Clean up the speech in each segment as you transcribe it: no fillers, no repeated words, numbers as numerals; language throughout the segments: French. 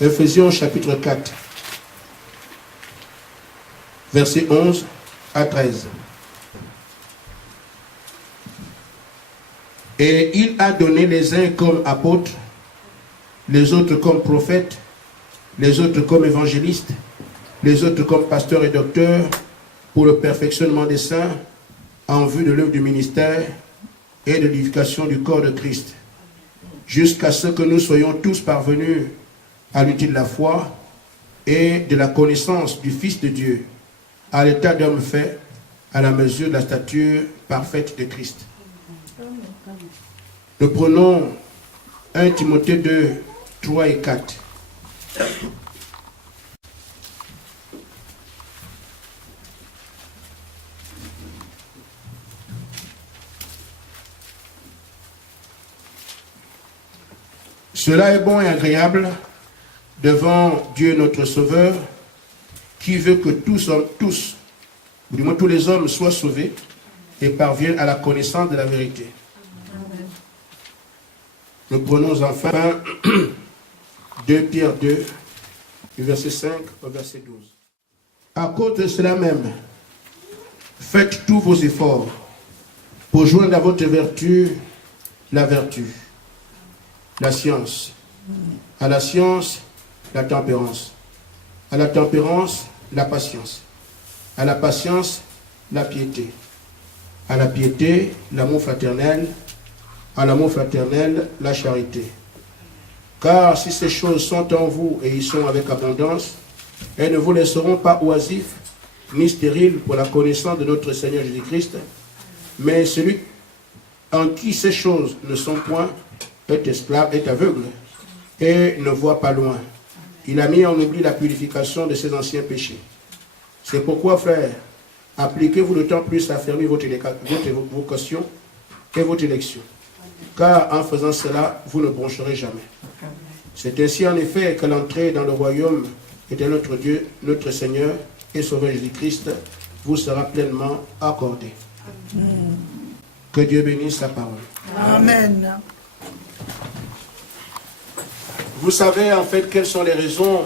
Ephésiens chapitre 4, versets 11 à 13. Et il a donné les uns comme apôtres, les autres comme prophètes, les autres comme évangélistes, les autres comme pasteurs et docteurs, pour le perfectionnement des saints, en vue de l'œuvre du ministère et de l'édification du corps de Christ, jusqu'à ce que nous soyons tous parvenus à l'unité de la foi et de la connaissance du Fils de Dieu, à l'état d'homme fait, à la mesure de la stature parfaite de Christ. Nous prenons 1 Timothée 2, 3 et 4. Cela est bon et agréable devant Dieu notre Sauveur, qui veut que tous, ou du moins tous les hommes, soient sauvés et parviennent à la connaissance de la vérité. Nous prenons enfin 2 Pierre 2, du verset 5 au verset 12. À cause de cela même, faites tous vos efforts pour joindre à votre vertu la vertu, la science, à la science, la tempérance, à la tempérance, la patience, à la patience, la piété, à la piété, l'amour fraternel, à l'amour fraternel, la charité. Car si ces choses sont en vous et y sont avec abondance, elles ne vous laisseront pas oisifs ni stériles pour la connaissance de notre Seigneur Jésus-Christ, mais celui en qui ces choses ne sont point est esclave, est aveugle et ne voit pas loin. Il a mis en oubli la purification de ses anciens péchés. C'est pourquoi, frères, appliquez-vous d'autant plus à affermir votre vocation et votre élection. Car en faisant cela, vous ne broncherez jamais. C'est ainsi en effet que l'entrée dans le royaume de notre Dieu, notre Seigneur et Sauveur Jésus-Christ vous sera pleinement accordée. Que Dieu bénisse sa parole. Amen. Vous savez en fait quelles sont les raisons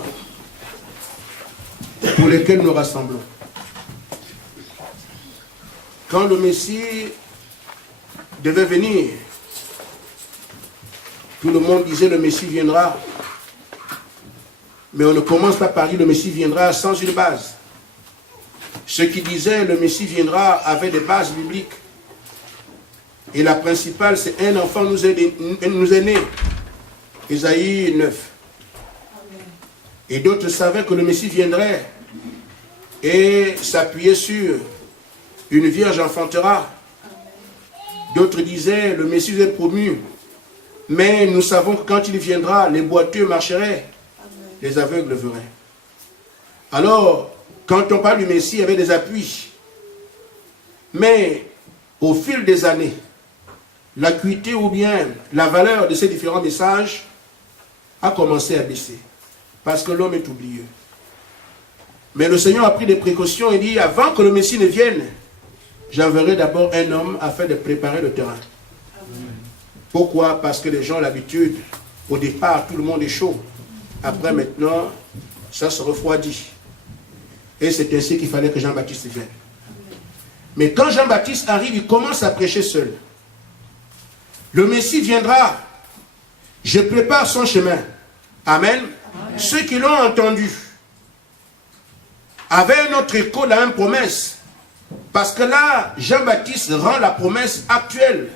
pour lesquelles nous rassemblons. Quand le Messie devait venir, tout le monde disait le Messie viendra. Mais on ne commence pas par dire le Messie viendra sans une base. Ceux qui disaient le Messie viendra avaient des bases bibliques. Et la principale, c'est un enfant nous est né. Isaïe 9. Et d'autres savaient que le Messie viendrait et s'appuyer sur une vierge enfantera. D'autres disaient le Messie est promu. Mais nous savons que quand il viendra, les boiteux marcheraient, les aveugles verraient. Alors, quand on parle du Messie, il y avait des appuis. Mais au fil des années, l'acuité ou bien la valeur de ces différents messages a commencé à baisser. Parce que l'homme est oublieux. Mais le Seigneur a pris des précautions et dit, avant que le Messie ne vienne, j'enverrai d'abord un homme afin de préparer le terrain. Pourquoi? Parce que les gens ont l'habitude, au départ, tout le monde est chaud. Après, maintenant, ça se refroidit. Et c'est ainsi qu'il fallait que Jean-Baptiste vienne. Mais quand Jean-Baptiste arrive, il commence à prêcher seul. Le Messie viendra. Je prépare son chemin. Amen. Amen. Ceux qui l'ont entendu avaient un autre écho, la même promesse. Parce que là, Jean-Baptiste rend la promesse actuelle.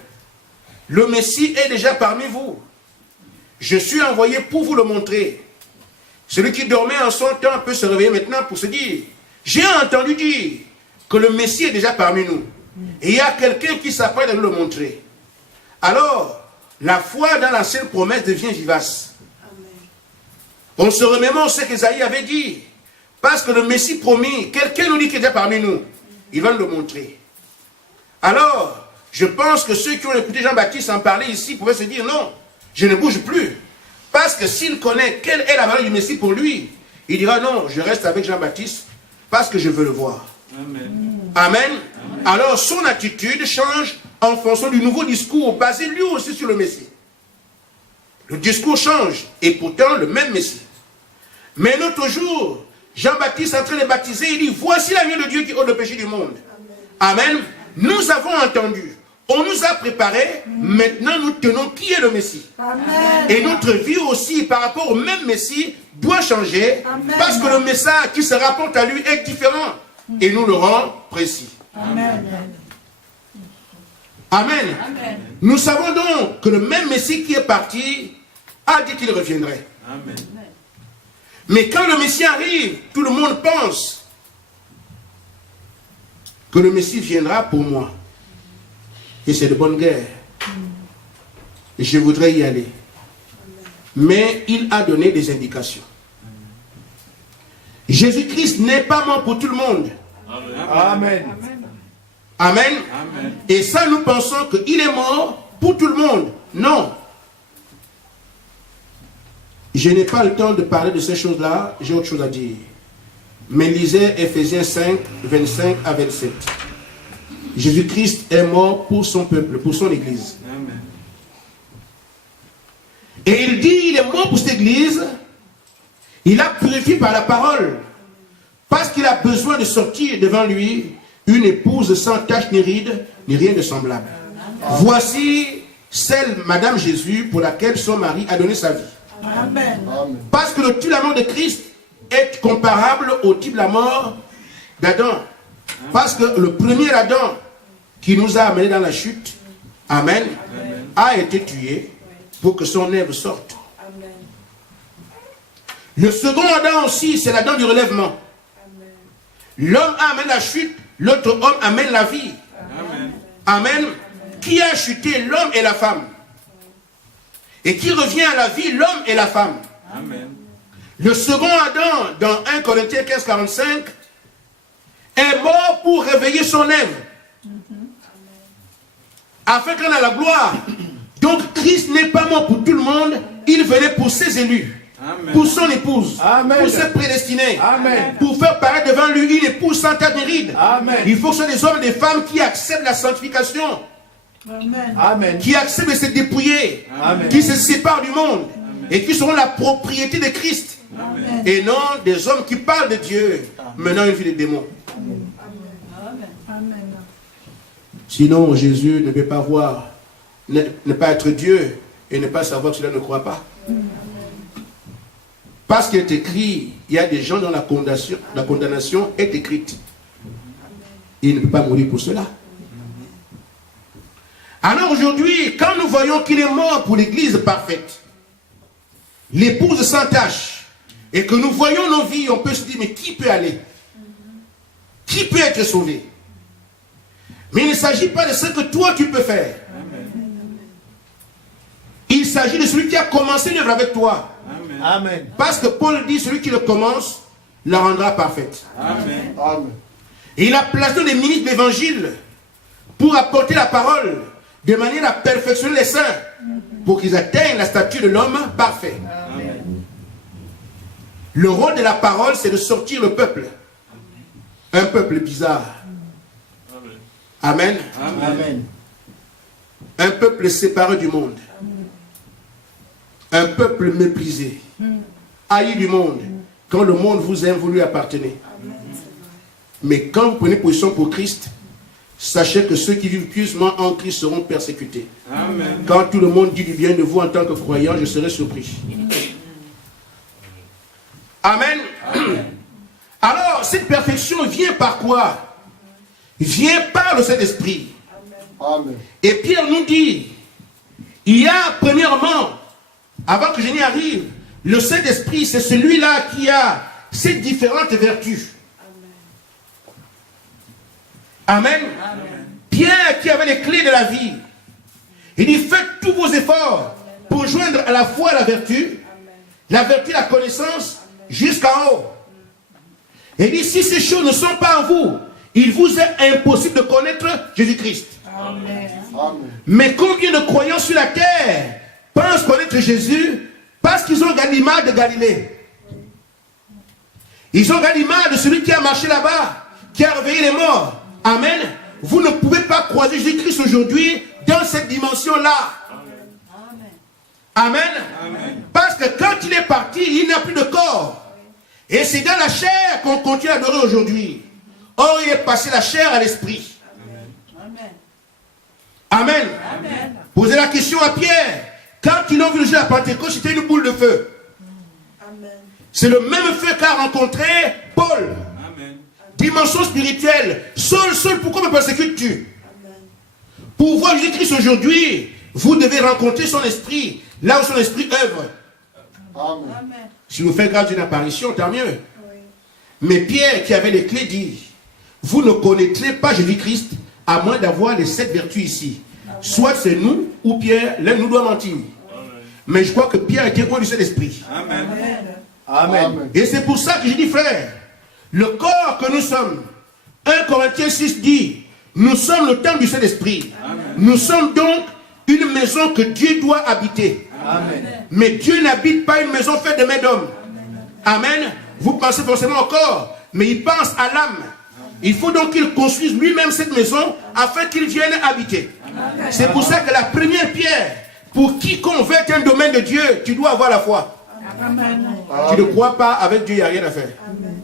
Le Messie est déjà parmi vous. Je suis envoyé pour vous le montrer. Celui qui dormait en son temps peut se réveiller maintenant pour se dire, j'ai entendu dire que le Messie est déjà parmi nous. Et il y a quelqu'un qui s'apprête à nous le montrer. Alors, la foi dans l'ancienne promesse devient vivace. On se remémore ce qu'Ésaïe avait dit. Parce que le Messie promis, quelqu'un nous dit qu'il est déjà parmi nous. Il va nous le montrer. Alors, je pense que ceux qui ont écouté Jean-Baptiste en parler ici pouvaient se dire non, je ne bouge plus. Parce que s'il connaît quelle est la valeur du Messie pour lui, il dira non, je reste avec Jean-Baptiste parce que je veux le voir. Amen. Amen. Amen. Alors son attitude change en fonction du nouveau discours basé lui aussi sur le Messie. Le discours change et pourtant le même Messie. Mais l'autre jour, Jean-Baptiste est en train de baptiser, il dit, voici l'agneau de Dieu qui ôte le péché du monde. Amen. Nous avons entendu, on nous a préparé, maintenant nous tenons qui est le Messie. Amen. Et notre vie aussi, par rapport au même Messie, doit changer, parce que le message qui se rapporte à lui est différent, et nous le rend précis. Amen. Amen. Amen. Nous savons donc que le même Messie qui est parti a dit qu'il reviendrait. Amen. Mais quand le Messie arrive, tout le monde pense que le Messie viendra pour moi. Et c'est de bonne guerre. Et je voudrais y aller. Mais il a donné des indications. Jésus-Christ n'est pas mort pour tout le monde. Amen. Amen. Amen. Et ça, nous pensons qu'il est mort pour tout le monde. Non. Je n'ai pas le temps de parler de ces choses-là. J'ai autre chose à dire. Mais lisez Ephésiens 5, 25 à 27. Jésus-Christ est mort pour son peuple, pour son église. Amen. Et il dit, il est mort pour cette église. Il a purifié par la parole. Parce qu'il a besoin de sortir devant lui une épouse sans tache ni ride, ni rien de semblable. Voici celle, Madame Jésus, pour laquelle son mari a donné sa vie. Amen. Parce que le type de la mort de Christ est comparable au type de la mort d'Adam. Parce que le premier Adam qui nous a amenés dans la chute, Amen, a été tué pour que son œuvre sorte. Le second Adam aussi, c'est l'Adam du relèvement. L'homme amène la chute, l'autre homme amène la vie. Amen. Amen. Qui a chuté, l'homme et la femme. Et qui revient à la vie, l'homme et la femme. Amen. Le second Adam, dans 1 Corinthiens 15, 45, est mort pour réveiller son œuvre. Afin qu'on ait la gloire. Donc Christ n'est pas mort pour tout le monde, il venait pour ses élus. Amen. Pour son épouse. Amen. Pour ses prédestinés. Amen. Pour faire paraître devant lui une épouse sans tache ni ride. Amen. Il faut que ce soit des hommes et des femmes qui acceptent la sanctification. Amen. Amen. Qui acceptent de se dépouiller. Amen. Qui se séparent du monde. Et qui seront la propriété de Christ. Amen. Et non des hommes qui parlent de Dieu, menant une vie de démons. Amen. Sinon, Jésus ne peut pas voir, ne pas être Dieu et ne pas savoir que cela ne croit pas. Parce qu'il est écrit, il y a des gens dont la condamnation est écrite. Il ne peut pas mourir pour cela. Alors aujourd'hui, quand nous voyons qu'il est mort pour l'église parfaite, l'épouse sans tache, et que nous voyons nos vies, on peut se dire, mais qui peut aller? Qui peut être sauvé? Mais il ne s'agit pas de ce que toi tu peux faire. Il s'agit de celui qui a commencé l'œuvre avec toi. Amen. Amen. Parce que Paul dit, celui qui le commence, la rendra parfaite. Amen. Amen. Et il a placé des ministres de l'évangile pour apporter la parole de manière à perfectionner les saints pour qu'ils atteignent la stature de l'homme parfait. Amen. Le rôle de la parole, c'est de sortir le peuple. Un peuple bizarre. Amen. Amen. Un peuple séparé du monde. Un peuple méprisé. Haï du monde. Quand le monde vous aime, vous lui appartenez. Mais quand vous prenez position pour Christ, sachez que ceux qui vivent pieusement en Christ seront persécutés. Amen. Quand tout le monde dit du bien de vous en tant que croyant, je serai surpris. Amen. Alors, cette perfection vient par quoi? Vient par le Saint-Esprit. Amen. Et Pierre nous dit, il y a premièrement, avant que je n'y arrive, le Saint-Esprit, c'est celui-là qui a ces différentes vertus. Amen. Pierre qui avait les clés de la vie, il dit, faites tous vos efforts pour joindre à la fois la vertu, la connaissance, jusqu'en haut. Et il dit, si ces choses ne sont pas en vous, il vous est impossible de connaître Jésus-Christ. Amen. Amen. Mais combien de croyants sur la terre pensent connaître Jésus parce qu'ils ont gardé l'image de Galilée? Ils ont gardé l'image de celui qui a marché là-bas, qui a réveillé les morts. Amen. Vous ne pouvez pas croiser Jésus-Christ aujourd'hui dans cette dimension-là. Amen. Amen. Parce que quand il est parti, il n'a plus de corps. Et c'est dans la chair qu'on continue à adorer aujourd'hui. Or, il est passé la chair à l'esprit. Amen. Amen. Posez la question à Pierre. Quand ils ont vu le jour de la Pentecôte, c'était une boule de feu. C'est le même feu qu'a rencontré Paul. Amen. Dimension spirituelle. Saul, pourquoi me persécutes-tu? Pour voir Jésus-Christ aujourd'hui, vous devez rencontrer son esprit, là où son esprit œuvre. Amen. Si vous faites grâce d'une apparition, tant mieux. Oui. Mais Pierre, qui avait les clés, dit, vous ne connaîtrez pas Jésus-Christ à moins d'avoir les 7 vertus ici. Amen. Soit c'est nous, ou Pierre, l'un nous doit mentir. Amen. Mais je crois que Pierre était roi du Saint-Esprit. Amen. Amen. Amen. Et c'est pour ça que je dis, frère, le corps que nous sommes, 1 Corinthiens 6 dit, nous sommes le temple du Saint-Esprit. Nous sommes donc une maison que Dieu doit habiter. Amen. Mais Dieu n'habite pas une maison faite de mains d'hommes. Amen. Vous pensez forcément au corps, mais il pense à l'âme. Il faut donc qu'il construise lui-même cette maison afin qu'il vienne habiter. C'est pour ça que la première pierre, pour quiconque veut un domaine de Dieu, tu dois avoir la foi. Amen. Tu ne crois pas, avec Dieu, il n'y a rien à faire. Amen.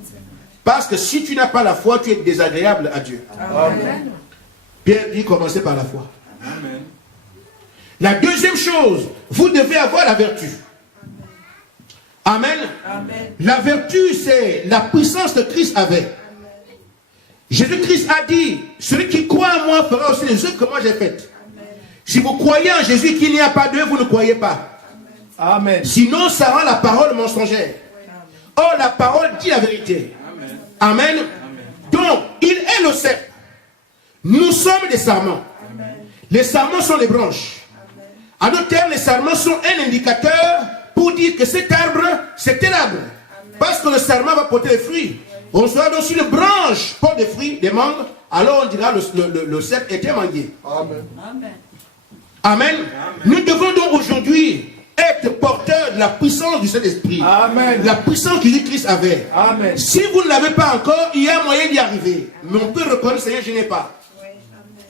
Parce que si tu n'as pas la foi, tu es désagréable à Dieu. Amen. Pierre dit commencez par la foi. Amen. La deuxième chose, vous devez avoir la vertu. Amen. Amen. La vertu, c'est la puissance que Christ avait. Jésus-Christ a dit, celui qui croit en moi fera aussi les œuvres que moi j'ai faites. Amen. Si vous croyez en Jésus qu'il n'y a pas d'œuvre, vous ne croyez pas. Amen. Sinon, ça rend la parole mensongère. Or, la parole dit la vérité. Amen. Amen. Donc, il est le cep. Nous sommes des sarments. Amen. Les sarments sont les branches. En d'autres termes, les sarments sont un indicateur pour dire que cet arbre, c'est un arbre. Parce que le sarment va porter des fruits. On sera donc si une branche porte des fruits, des mangues, alors on dira le cep était manguier. Amen. Amen. Amen. Nous devons donc aujourd'hui être porteurs de la puissance du Saint-Esprit. Amen. La puissance que Jésus-Christ avait. Amen. Si vous ne l'avez pas encore, il y a moyen d'y arriver. Mais on peut reconnaître, Seigneur, je n'ai pas. Oui.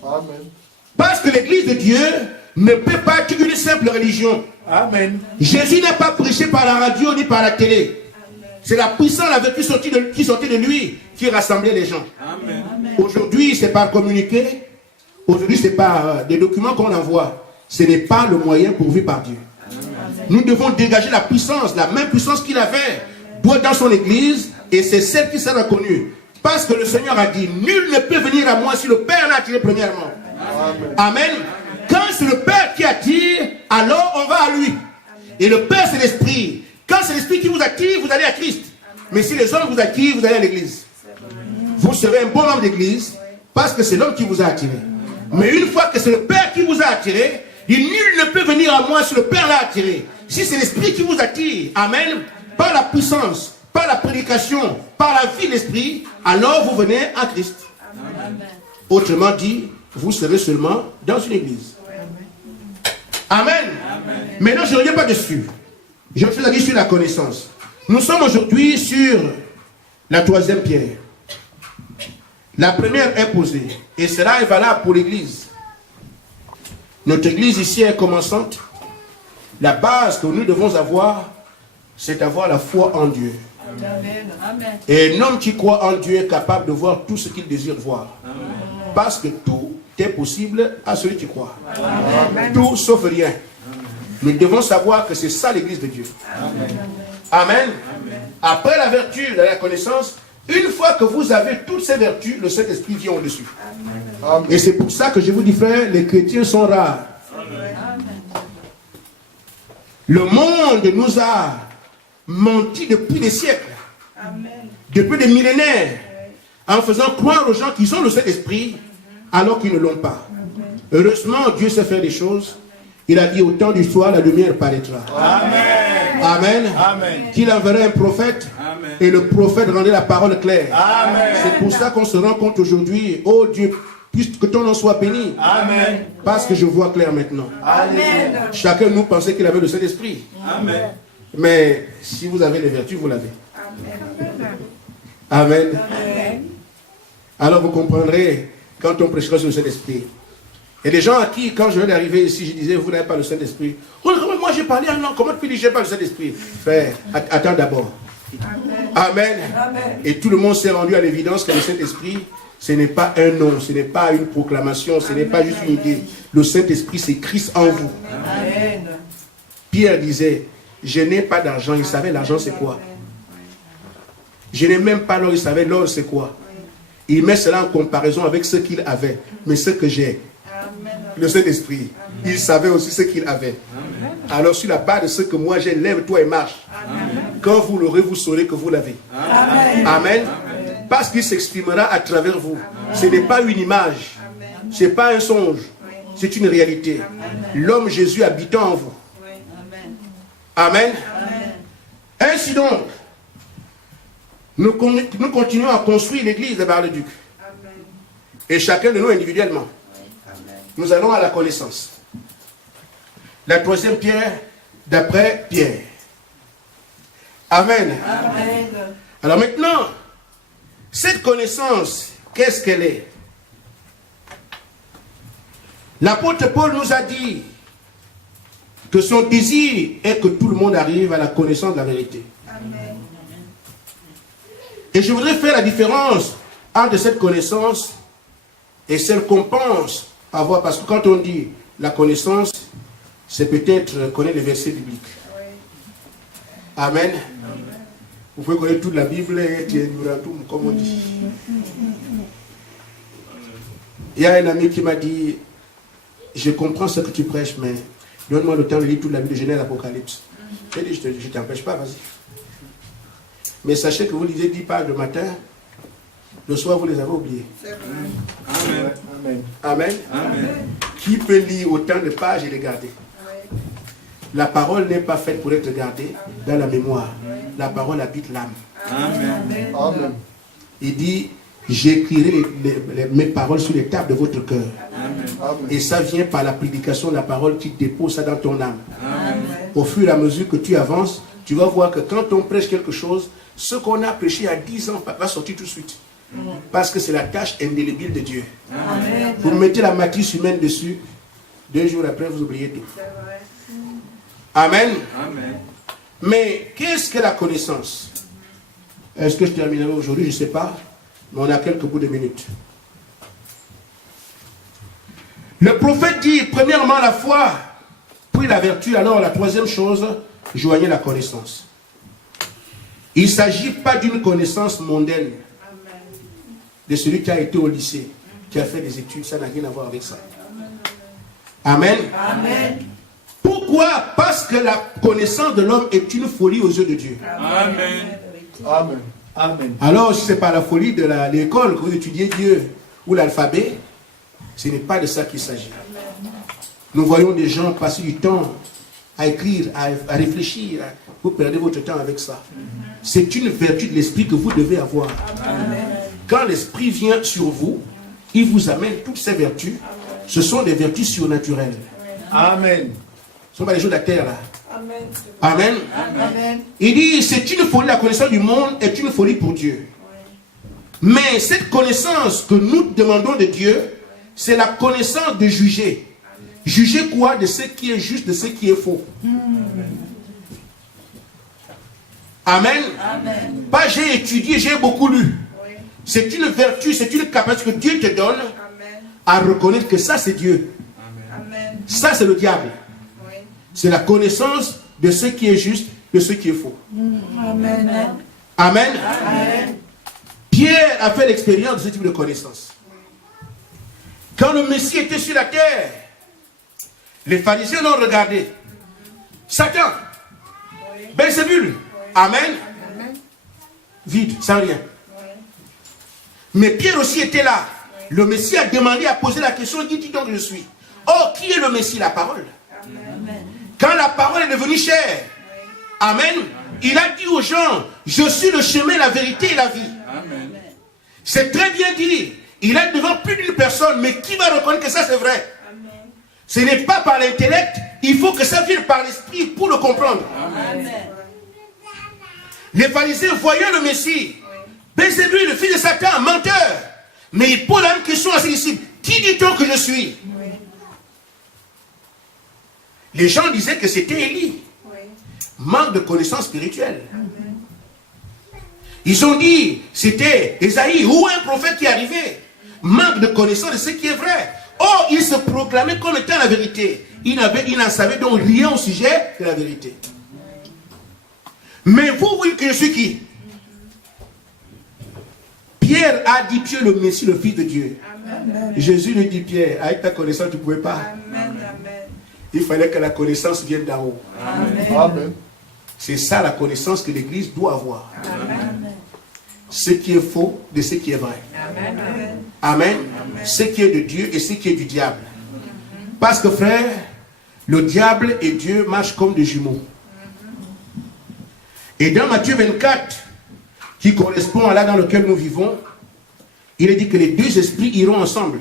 Amen. Parce que l'Église de Dieu ne peut pas être une simple religion. Amen. Jésus n'a pas prêché par la radio ni par la télé. C'est la puissance, la vertu qui sortait de lui qui rassemblait les gens. Amen. Aujourd'hui, c'est par communiqué. Aujourd'hui, c'est par des documents qu'on envoie. Ce n'est pas le moyen pourvu par Dieu. Amen. Nous devons dégager la puissance, la même puissance qu'il avait dans son église, et c'est celle qui sera reconnue. Parce que le Seigneur a dit, nul ne peut venir à moi si le Père l'a attiré premièrement. Amen. Amen. Quand c'est le Père qui attire, alors on va à lui. Et le Père, c'est l'Esprit. Quand c'est l'Esprit qui vous attire, vous allez à Christ. Mais si les hommes vous attirent, vous allez à l'église. Vous serez un bon membre d'église parce que c'est l'homme qui vous a attiré. Mais une fois que c'est le Père qui vous a attiré, nul ne peut venir à moi si le Père l'a attiré. Si c'est l'Esprit qui vous attire, amen, par la puissance, par la prédication, par la vie de l'Esprit, alors vous venez à Christ. Amen. Autrement dit, vous serez seulement dans une église. Amen. Amen. Maintenant, je ne reviens pas dessus. Je fais la vie sur la connaissance. Nous sommes aujourd'hui sur la troisième pierre. La première est posée. Et cela est valable pour l'église. Notre église ici est commençante. La base que nous devons avoir, c'est d'avoir la foi en Dieu. Amen. Et un homme qui croit en Dieu est capable de voir tout ce qu'il désire voir. Amen. Parce que tout est possible à celui qui croit. Amen. Tout sauf rien. Amen. Nous devons savoir que c'est ça l'église de Dieu. Amen. Amen. Amen. Après la vertu de la connaissance, une fois que vous avez toutes ces vertus, le Saint-Esprit vient au-dessus. Amen. Et c'est pour ça que je vous dis, frère, les chrétiens sont rares. Amen. Le monde nous a menti depuis des siècles. Amen. Depuis des millénaires. En faisant croire aux gens qu'ils ont le Saint-Esprit alors qu'ils ne l'ont pas. Amen. Heureusement, Dieu sait faire des choses. Il a dit au temps du soir, la lumière paraîtra. Amen. Amen. Amen. Qu'il enverrait un prophète. Amen. Et le prophète rendait la parole claire. Amen. C'est pour ça qu'on se rend compte aujourd'hui, oh Dieu, puisque ton nom soit béni. Amen. Parce que je vois clair maintenant. Amen. Chacun de nous pensait qu'il avait le Saint-Esprit. Amen. Mais si vous avez les vertus, vous l'avez. Amen. Amen. Amen. Alors vous comprendrez quand on prêchera sur le Saint-Esprit. Il y a des gens à qui, quand je viens d'arriver ici, je disais, vous n'avez pas le Saint-Esprit. Oh, moi j'ai parlé en langue, comment tu peux dire, j'ai pas le Saint-Esprit? Frère, attends d'abord. Amen. Amen. Et tout le monde s'est rendu à l'évidence que le Saint-Esprit, ce n'est pas un nom, ce n'est pas une proclamation, ce n'est pas juste une idée. Le Saint-Esprit, c'est Christ en vous. Amen. Pierre disait, je n'ai pas d'argent. Il savait l'argent c'est quoi. Je n'ai même pas l'or. Il savait l'or c'est quoi. Il met cela en comparaison avec ce qu'il avait. Mais ce que j'ai, le Saint-Esprit, il savait aussi ce qu'il avait. Alors sur la base de ce que moi j'ai, lève-toi et marche. Quand vous l'aurez, vous saurez que vous l'avez. Amen. Parce qu'il s'exprimera à travers vous. Ce n'est pas une image. Ce n'est pas un songe. C'est une réalité. L'homme Jésus habitant en vous. Amen. Ainsi donc, nous continuons à construire l'église de Bar-le-Duc. Et chacun de nous individuellement. Nous allons à la connaissance. La troisième pierre d'après Pierre. Amen. Amen. Alors maintenant, cette connaissance, qu'est-ce qu'elle est? L'apôtre Paul nous a dit que son désir est que tout le monde arrive à la connaissance de la vérité. Amen. Et je voudrais faire la différence entre cette connaissance et celle qu'on pense avoir. Parce que quand on dit la connaissance, c'est peut-être connaître les versets bibliques. Amen. Vous pouvez connaître toute la Bible et comme on dit. Il y a un ami qui m'a dit, je comprends ce que tu prêches, mais donne-moi le temps de lire toute la Bible de Genèse et l'Apocalypse. J'ai dit, je ne t'empêche pas, vas-y. Mais sachez que vous lisez 10 pages le matin, le soir vous les avez oubliées. Amen. Amen. Amen. Qui peut lire autant de pages et les garder? La parole n'est pas faite pour être gardée dans la mémoire. La parole habite l'âme. Amen. Amen. Il dit, j'écrirai mes paroles sur les tables de votre cœur. Amen. Et ça vient par la prédication de la parole qui dépose ça dans ton âme. Amen. Au fur et à mesure que tu avances, tu vas voir que quand on prêche quelque chose, ce qu'on a prêché à 10 ans va sortir tout de suite. Parce que c'est la tâche indélébile de Dieu. Amen. Vous mettez la matrice humaine dessus, 2 jours après, vous oubliez tout. Amen. Amen. Mais qu'est-ce que la connaissance? Est-ce que je terminerai aujourd'hui? Je ne sais pas. Mais on a quelques bouts de minutes. Le prophète dit, premièrement, la foi, puis la vertu. Alors, la troisième chose, joignez la connaissance. Il ne s'agit pas d'une connaissance mondaine. De celui qui a été au lycée, qui a fait des études. Ça n'a rien à voir avec ça. Amen. Amen. Pourquoi? Parce que la connaissance de l'homme est une folie aux yeux de Dieu. Amen. Amen. Amen. Alors, si ce n'est pas la folie de l'école que vous étudiez Dieu ou l'alphabet, ce n'est pas de ça qu'il s'agit. Nous voyons des gens passer du temps à écrire, à réfléchir. Vous perdez votre temps avec ça. C'est une vertu de l'esprit que vous devez avoir. Quand l'esprit vient sur vous, il vous amène toutes ces vertus. Ce sont des vertus surnaturelles. Amen. Ce ne sont pas les choses de la terre là. Amen. Amen. Amen. Il dit, c'est une folie, la connaissance du monde est une folie pour Dieu. Mais cette connaissance que nous demandons de Dieu, c'est la connaissance de juger. Juger quoi? De ce qui est juste, de ce qui est faux. Amen. Amen. Pas j'ai étudié, j'ai beaucoup lu. C'est une vertu, c'est une capacité que Dieu te donne à reconnaître que ça c'est Dieu. Amen. Ça c'est le diable. C'est la connaissance de ce qui est juste, de ce qui est faux. Amen. Amen. Amen. Pierre a fait l'expérience de ce type de connaissance. Quand le Messie était sur la terre, les pharisiens l'ont regardé. Satan, Belzébul, Amen. Vide, sans rien. Mais Pierre aussi était là. Le Messie a demandé, a posé la question, il dit donc je suis. Or, qui est le Messie? La parole. Quand la parole est devenue chair, Amen, il a dit aux gens, je suis le chemin, la vérité et la vie. Amen. C'est très bien dit. Il est devant plus d'une personne, mais qui va reconnaître que ça c'est vrai? Ce n'est pas par l'intellect, il faut que ça vienne par l'esprit pour le comprendre. Amen. Les pharisiens voyant le Messie, Belzébul, le fils de Satan, menteur. Mais il pose la même question à ses disciples. Qui dit-on que je suis? Les gens disaient que c'était Élie. Manque de connaissance spirituelle. Ils ont dit, c'était Ésaïe ou un prophète qui arrivait. Manque de connaissance de ce qui est vrai. Or, il se proclamait comme étant la vérité. Il n'en savait donc rien au sujet de la vérité. Mais vous voyez que je suis qui? Pierre a dit, tu es le Messie, le Fils de Dieu. Amen. Jésus lui dit, Pierre, avec ta connaissance, tu ne pouvais pas. Amen. Amen. Il fallait que la connaissance vienne d'en haut. Amen. Amen. C'est ça la connaissance que l'Église doit avoir. Amen. Ce qui est faux de ce qui est vrai. Amen. Amen. Ce qui est de Dieu et ce qui est du diable. Parce que frère, le diable et Dieu marchent comme des jumeaux. Et dans Matthieu 24, qui correspond à là dans lequel nous vivons, il est dit que les deux esprits iront ensemble.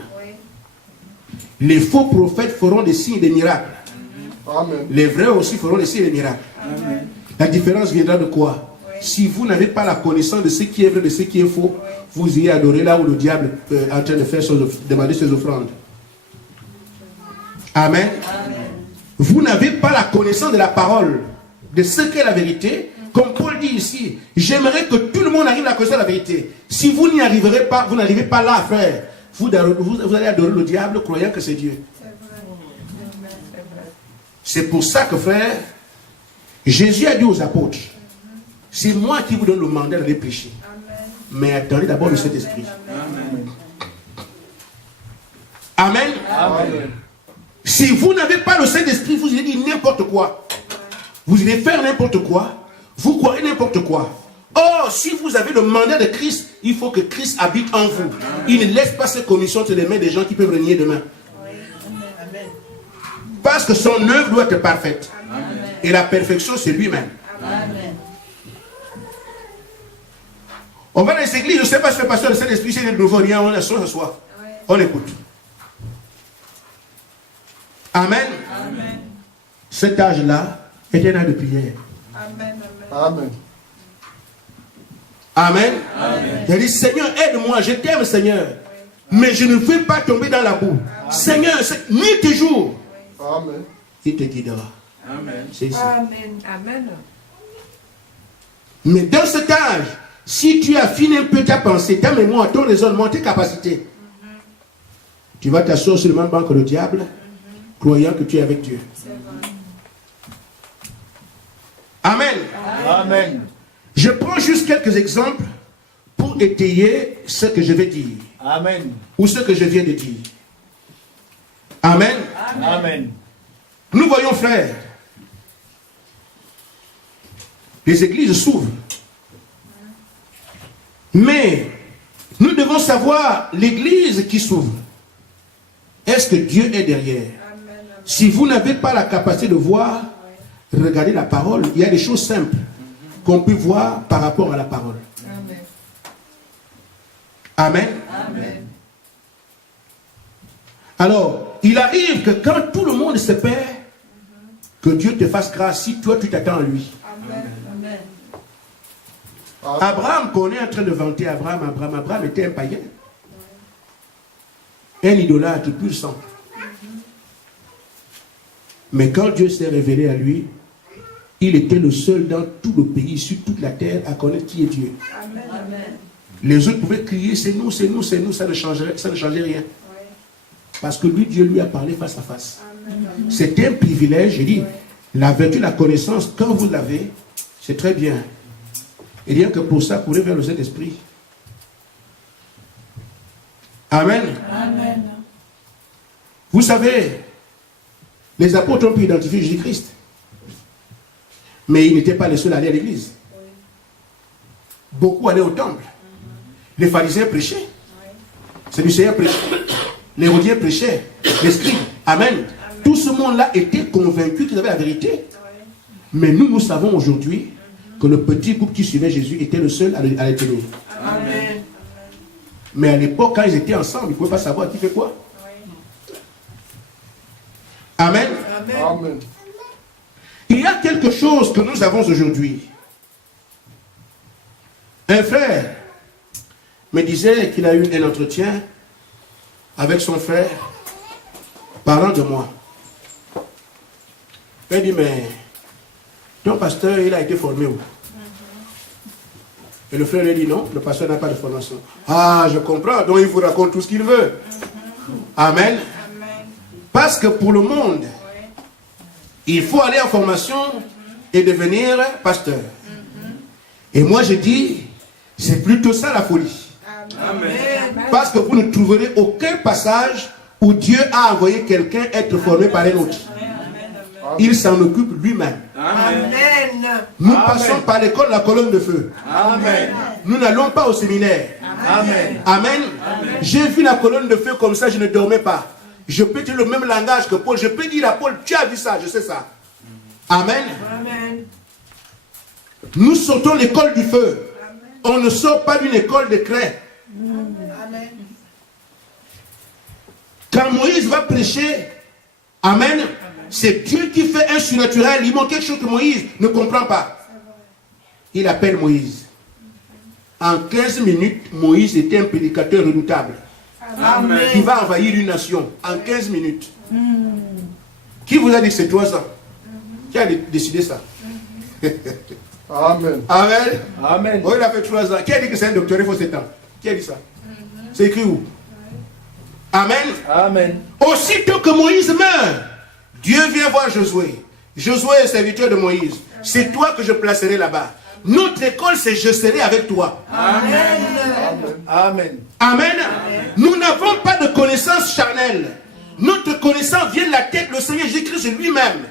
Les faux prophètes feront des signes et des miracles. Amen. Les vrais aussi feront des signes et des miracles. Amen. La différence viendra de quoi? Si vous n'avez pas la connaissance de ce qui est vrai, de ce qui est faux, vous irez adorer là où le diable est en train de faire demander ses offrandes. Amen. Vous n'avez pas la connaissance de la parole, de ce qu'est la vérité. Comme Paul dit ici, j'aimerais que tout le monde arrive à la connaissance de la vérité. Si vous n'y arriverez pas, vous n'arrivez pas là, frère. Vous allez adorer le diable croyant que c'est Dieu. C'est pour ça que, frère, Jésus a dit aux apôtres, c'est moi qui vous donne le mandat d'aller prêcher. Mais attendez d'abord le Saint-Esprit. Amen. Amen. Si vous n'avez pas le Saint-Esprit, vous allez dire n'importe quoi. Vous allez faire n'importe quoi. Vous croyez n'importe quoi. Or, si vous avez le mandat de Christ, il faut que Christ habite en vous. Il ne laisse pas ses commissions entre les mains des gens qui peuvent régner demain. Parce que son œuvre doit être parfaite. Et la perfection, c'est lui-même. On va dans les églises, je ne sais pas si le pasteur de Saint-Esprit, c'est de nouveau rien, on est ce soir. On écoute. Amen. Cet âge-là est un âge de prière. Amen. Amen. Il a dit, Seigneur, aide-moi, je t'aime, Seigneur. Mais je ne veux pas tomber dans la boue. Seigneur, nuit et jour. Amen. Il te guidera. Amen. C'est ici. Amen. Mais dans cet âge, si tu affines un peu ta pensée, ta mémoire, ton raisonnement, tes capacités, tu vas t'asseoir sur le même banc que le diable, croyant que tu es avec Dieu. Amen. Amen. Je prends juste quelques exemples pour étayer ce que je vais dire. Amen. Ou ce que je viens de dire. Amen. Amen. Nous voyons, frères, les églises s'ouvrent. Mais nous devons savoir l'église qui s'ouvre. Est-ce que Dieu est derrière? Si vous n'avez pas la capacité de voir, regardez la parole. Il y a des choses simples qu'on peut voir par rapport à la parole. Amen. Alors, il arrive que quand tout le monde se perd, que Dieu te fasse grâce si toi tu t'attends à lui. Abraham, qu'on est en train de vanter Abraham était un païen. Un idolâtre pur sang. Mais quand Dieu s'est révélé à lui, il était le seul dans tout le pays, sur toute la terre, à connaître qui est Dieu. Les autres pouvaient crier, c'est nous, c'est nous, c'est nous, ça ne changeait rien. Parce que lui, Dieu lui a parlé face à face. C'était un privilège, j'ai dit, la vertu, la connaissance, quand vous l'avez, c'est très bien. Et rien que pour ça, courir vers le Saint-Esprit. Amen. Vous savez, les apôtres ont pu identifier Jésus-Christ. Mais ils n'étaient pas les seuls à aller à l'église. Beaucoup allaient au temple. Les pharisiens prêchaient. Les Sadducéens prêchaient. Les Hérodiens prêchaient. Les scribes. Amen. Tout ce monde-là était convaincu qu'ils avaient la vérité. Mais nous savons aujourd'hui que le petit groupe qui suivait Jésus était le seul à les tenir. Amen. Mais à l'époque, quand ils étaient ensemble, ils ne pouvaient pas savoir qui fait quoi. Amen. Amen. Il y a quelque chose que nous avons aujourd'hui. Un frère me disait qu'il a eu un entretien avec son frère parlant de moi. Il dit, mais ton pasteur, il a été formé où? Et le frère lui dit non, le pasteur n'a pas de formation. Ah, je comprends, donc il vous raconte tout ce qu'il veut. Amen. Parce que pour le monde, il faut aller en formation et devenir pasteur. Et moi je dis, c'est plutôt ça la folie. Amen. Parce que vous ne trouverez aucun passage où Dieu a envoyé quelqu'un être formé par un autre. Il s'en occupe lui-même. Amen. Nous passons par l'école de la colonne de feu. Amen. Nous n'allons pas au séminaire. Amen. Amen. J'ai vu la colonne de feu comme ça, je ne dormais pas. Je peux dire le même langage que Paul. Je peux dire à Paul, tu as vu ça, je sais ça. Amen. Amen. Nous sortons l'école du feu. On ne sort pas d'une école de craie. Amen. Quand Moïse va prêcher, amen, c'est Dieu qui fait un surnaturel. Il manque quelque chose que Moïse ne comprend pas. Il appelle Moïse. En 15 minutes, Moïse était un prédicateur redoutable. Amen. Qui va envahir une nation en 15 minutes. Qui vous a dit que c'est toi ça? Qui a décidé ça? Amen. Amen. Amen. Oh, il a fait 3 ans. Qui a dit que c'est un docteur? Il faut 7 ans. Qui a dit ça? C'est écrit où? Amen. Amen. Aussitôt que Moïse meurt, Dieu vient voir Josué. Josué est serviteur de Moïse. C'est toi que je placerai là-bas. Notre école, c'est je serai avec toi. Amen. Amen. Amen. Nous n'avons pas de connaissance charnelle. Notre connaissance vient de la tête, le Seigneur Jésus-Christ lui-même.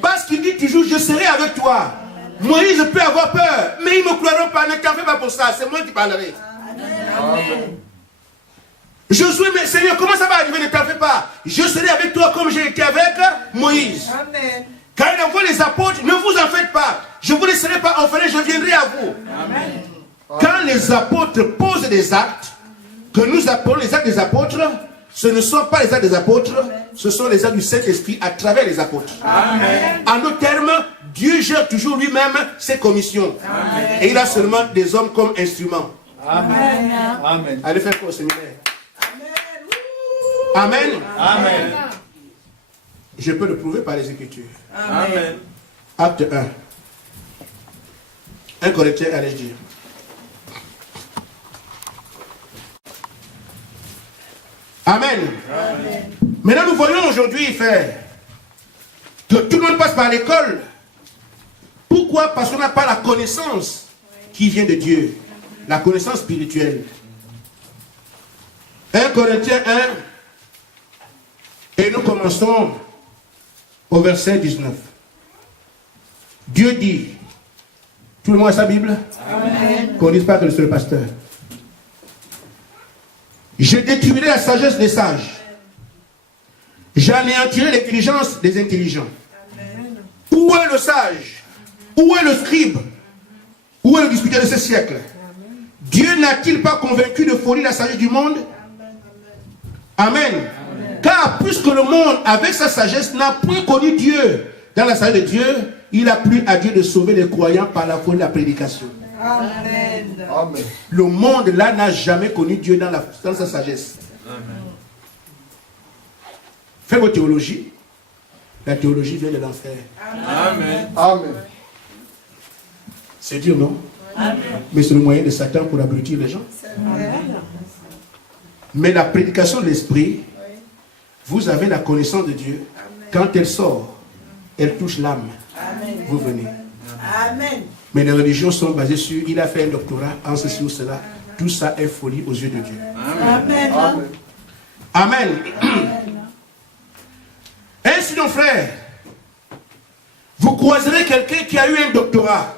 Parce qu'il dit toujours, je serai avec toi. Moïse peut avoir peur, mais ils ne me croiront pas. Ne t'en fais pas pour ça, c'est moi qui parlerai. Amen. Josué, mais Seigneur, comment ça va arriver? Ne t'en fais pas. Je serai avec toi comme j'ai été avec Moïse. Amen. Quand il envoie les apôtres, ne vous en faites pas. Je ne vous laisserai pas orphelin, je viendrai à vous. Amen. Quand les apôtres posent des actes, que nous appelons les actes des apôtres, ce ne sont pas les actes des apôtres, ce sont les actes du Saint-Esprit à travers les apôtres. Amen. En d'autres termes, Dieu gère toujours lui-même ses commissions. Et il a seulement des hommes comme instruments. Amen. Amen. Allez faire quoi au séminaire? Amen. Amen. Je peux le prouver par les Écritures. Amen. Acte 1. 1 Corinthiens, allez dire. Amen. Maintenant, nous voyons aujourd'hui, frère, que tout le monde passe par l'école. Pourquoi? Parce qu'on n'a pas la connaissance qui vient de Dieu. La connaissance spirituelle. 1 Corinthiens 1. Et nous commençons au verset 19. Dieu dit, tout le monde a sa Bible? Amen. Qu'on ne dise pas que je suis le pasteur. Je détruirai la sagesse des sages. J'anéantirai l'intelligence des intelligents. Amen. Où est le sage? Où est le scribe? Où est le disputeur de ce siècle? Dieu n'a-t-il pas convaincu de folie la sagesse du monde? Amen. Car puisque le monde, avec sa sagesse, n'a point connu Dieu, dans la sagesse de Dieu, il a plu à Dieu de sauver les croyants par la folie de la prédication. Amen. Amen. Le monde là n'a jamais connu Dieu dans sa sagesse. Fais votre théologie. La théologie vient de l'enfer. Amen. Amen. C'est dur, non? Mais c'est le moyen de Satan pour abrutir les gens. Amen. Mais la prédication de l'esprit, vous avez la connaissance de Dieu. Quand elle sort, elle touche l'âme. Vous venez. Amen. Mais les religions sont basées sur, il a fait un doctorat en ceci ou cela. Tout ça est folie aux yeux de Dieu. Amen. Amen. Amen. Ainsi donc, frère, vous croiserez quelqu'un qui a eu un doctorat.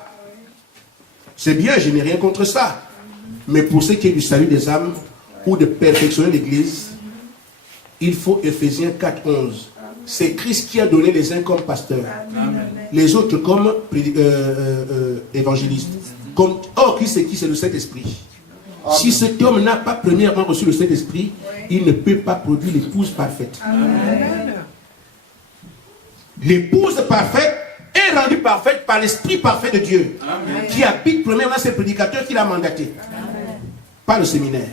C'est bien, je n'ai rien contre ça. Mais pour ce qui est du salut des âmes ou de perfectionner l'église, il faut Éphésiens 4:11. C'est Christ qui a donné les uns comme pasteurs, les autres comme évangélistes. Or, qui c'est qui? C'est le Saint-Esprit. Si cet homme n'a pas premièrement reçu le Saint-Esprit, il ne peut pas produire l'épouse parfaite. L'épouse parfaite est rendue parfaite par l'Esprit parfait de Dieu, qui habite premièrement ces prédicateurs qu'il a mandatés, pas le séminaire.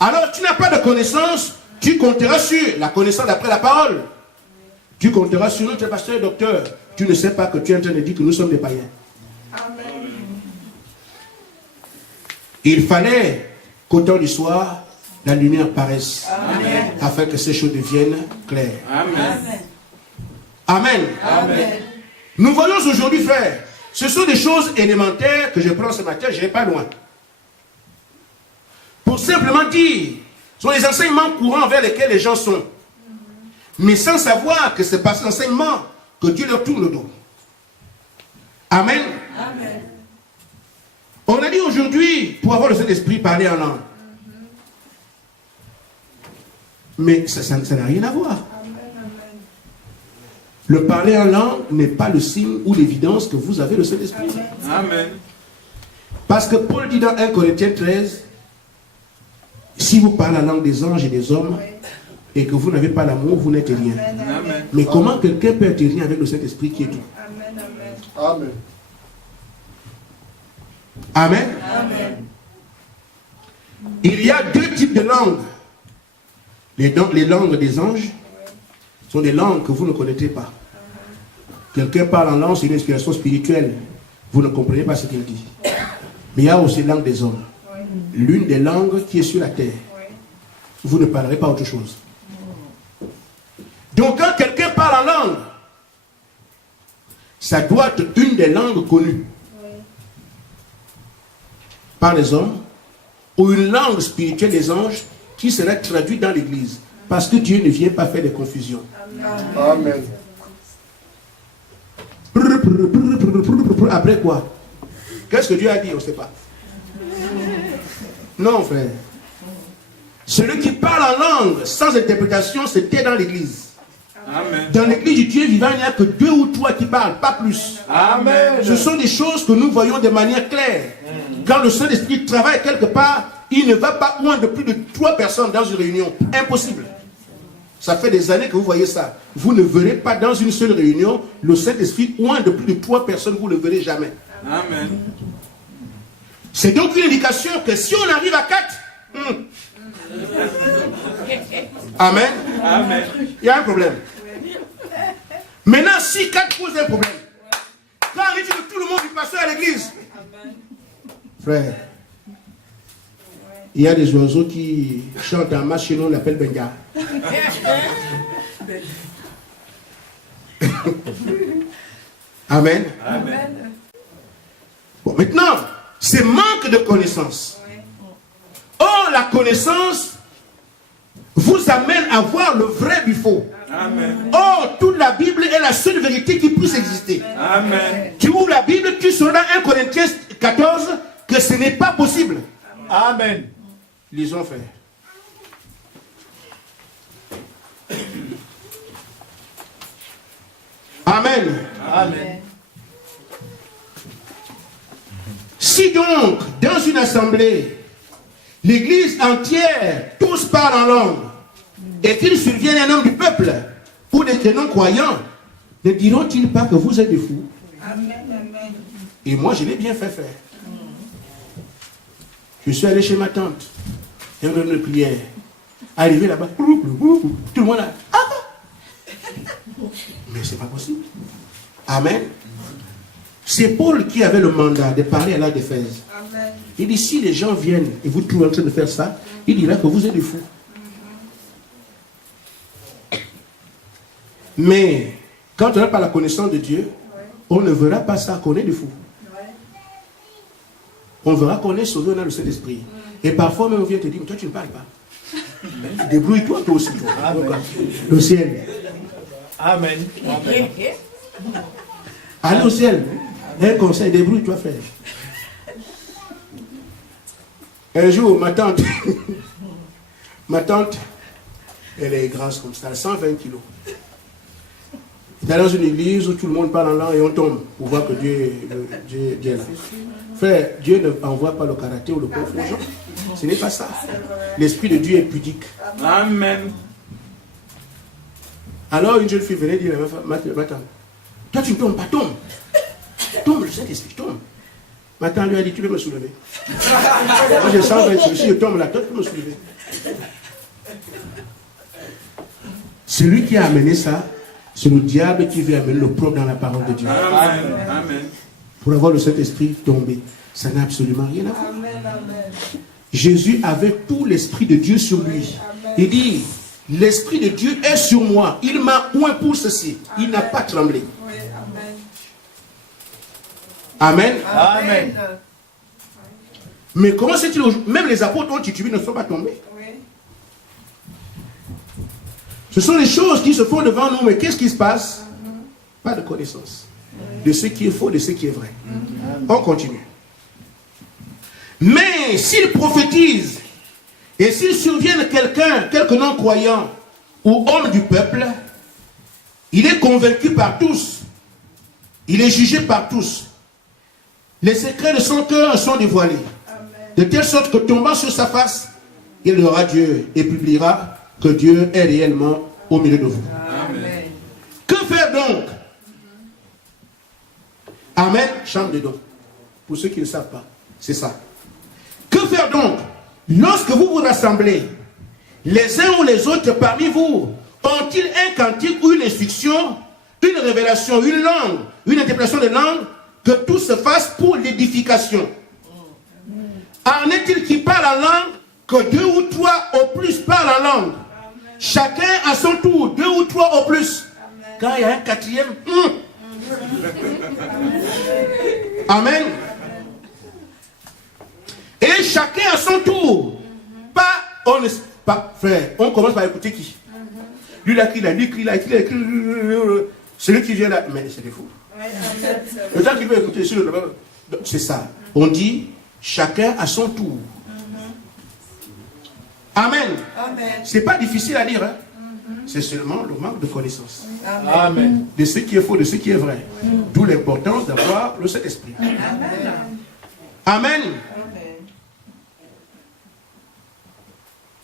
Alors, tu n'as pas de connaissance, tu compteras sur la connaissance d'après la parole. Tu compteras sur notre pasteur et docteur. Tu ne sais pas que tu es en train de dire que nous sommes des païens. Il fallait qu'au temps du soir, la lumière paraisse. Amen. Afin que ces choses deviennent claires. Amen. Amen. Amen. Nous voyons aujourd'hui, frère, ce sont des choses élémentaires que je prends ce matin, je n'ai pas loin. Pour simplement dire, ce sont les enseignements courants vers lesquels les gens sont. Mais sans savoir que c'est par cet enseignement que Dieu leur tourne le dos. Amen. Amen. On a dit aujourd'hui, pour avoir le Saint-Esprit, parler en langue. Mais ça n'a rien à voir. Le parler en langue n'est pas le signe ou l'évidence que vous avez le Saint-Esprit. Amen. Parce que Paul dit dans 1 Corinthiens 13, si vous parlez la langue des anges et des hommes, et que vous n'avez pas l'amour, vous n'êtes rien. Amen. Mais comment quelqu'un peut être rien avec le Saint-Esprit qui est tout? Amen. Amen. Amen. Il y a deux types de langues. Les langues des anges sont des langues que vous ne connaissez pas. Quelqu'un parle en langue, c'est une inspiration spirituelle. Vous ne comprenez pas ce qu'il dit. Mais il y a aussi la langue des hommes. L'une des langues qui est sur la terre. Vous ne parlerez pas autre chose. Donc quand quelqu'un parle en langue, ça doit être une des langues connues par les hommes, ou une langue spirituelle des anges qui sera traduite dans l'église. Parce que Dieu ne vient pas faire des confusions. Amen. Après quoi? Qu'est-ce que Dieu a dit? On ne sait pas. Non, frère. Celui qui parle en langue sans interprétation, c'était dans l'église. Amen. Dans l'église du Dieu vivant, il n'y a que 2 ou 3 qui parlent, pas plus. Amen. Ce sont des choses que nous voyons de manière claire. Quand le Saint-Esprit travaille quelque part, il ne va pas loin de plus de 3 personnes dans une réunion. Impossible. Ça fait des années que vous voyez ça. Vous ne verrez pas dans une seule réunion le Saint-Esprit loin de plus de 3 personnes, vous ne le verrez jamais. Amen. C'est donc une indication que si on arrive à 4, Amen. Amen. Il y a un problème. Maintenant, si 4 posent un problème, quand arrive que tout le monde du pasteur à l'église, frère, il y a des oiseaux qui chantent en masse chez nous, on l'appelle Benga. Amen. Amen. Bon, maintenant, c'est manque de connaissance. Or, la connaissance vous amène à voir le vrai du faux. Amen. Or, toute la Bible est la seule vérité qui puisse exister. Amen. Tu ouvres la Bible, tu sauras dans 1 Corinthiens 14 que ce n'est pas possible. Amen. Lisons, frère. Amen. Amen. Si donc, dans une assemblée, l'église entière, tous parlent en langue, et qu'il survienne un homme du peuple, ou des non-croyants, ne diront-ils pas que vous êtes des fous? Amen. Amen. Et moi, je l'ai bien fait faire. Je suis allé chez ma tante, une réunion de prière. Arrivé là-bas, tout le monde a... Ah! Mais c'est pas possible. Amen. C'est Paul qui avait le mandat de parler à la d'Éphèse. Amen. Il dit, si les gens viennent et vous trouvez en train de faire ça, il dira que vous êtes des fous. Mais, quand on n'a pas la connaissance de Dieu, on ne verra pas ça qu'on est des fous. On verra qu'on est sauvé dans le Saint-Esprit. Et parfois même on vient te dire, mais toi tu ne parles pas. Débrouille-toi toi aussi. Toi. Le ciel. Amen. Amen. Allez au ciel. Un conseil, débrouille-toi frère. Un jour, ma tante, elle est grasse comme ça, elle a 120 kilos. Elle est dans une église où tout le monde parle en langue et on tombe pour voir que Dieu est là. Frère, Dieu ne envoie pas le karaté ou le coffre aux gens. Ce n'est pas ça. L'esprit de Dieu est pudique. Amen. Alors une jeune fille venait dire à ma tante, toi tu ne tombes pas, tombe. Tombe, le Saint-Esprit, tombe. Ma tante lui a dit, tu peux me soulever. Moi j'ai 120 kilos, si je tombe là, toi tu peux me soulever. Celui qui a amené ça, c'est le diable qui veut amener le propre dans la parole de Dieu. Amen. Amen. Pour avoir le Saint-Esprit tombé, ça n'a absolument rien à voir. Amen. Amen. Jésus avait tout l'Esprit de Dieu sur lui. Il dit, l'Esprit de Dieu est sur moi. Il m'a oint pour ceci. Il n'a pas tremblé. Oui, Amen. amen. Amen. Mais comment c'est-il aujourd'hui? Même les apôtres ont titubé, ne sont pas tombés. Oui. Ce sont les choses qui se font devant nous, mais qu'est-ce qui se passe? Pas de connaissance de ce qui est faux, de ce qui est vrai. On continue. Mais s'il prophétise, et s'il survienne quelqu'un, quelque non-croyant ou homme du peuple, il est convaincu par tous. Il est jugé par tous. Les secrets de son cœur sont dévoilés. De telle sorte que tombant sur sa face, il aura Dieu et publiera que Dieu est réellement au milieu de vous. Amen. Que faire donc? Amen. Chambre de dons. Pour ceux qui ne savent pas, c'est ça. Que faire donc? Lorsque vous vous rassemblez, les uns ou les autres parmi vous, ont-ils un cantique ou une instruction, une révélation, une langue, une interprétation de langue, que tout se fasse pour l'édification? En est-il qui parle en langue, que 2 ou 3 au plus parlent en langue? Chacun à son tour, 2 ou 3 au plus. Quand il y a un quatrième, Amen. Et chacun à son tour. Frère, on commence par écouter qui? Lui là, qui l'a, lui qui l'a, celui qui vient là. Mais c'est des fous. Le temps qu'il veut écouter, c'est ça. On dit chacun à son tour. Amen. C'est pas difficile à dire. Hein? C'est seulement le manque de connaissance. Amen. De ce qui est faux, de ce qui est vrai. D'où l'importance d'avoir le Saint-Esprit. Amen.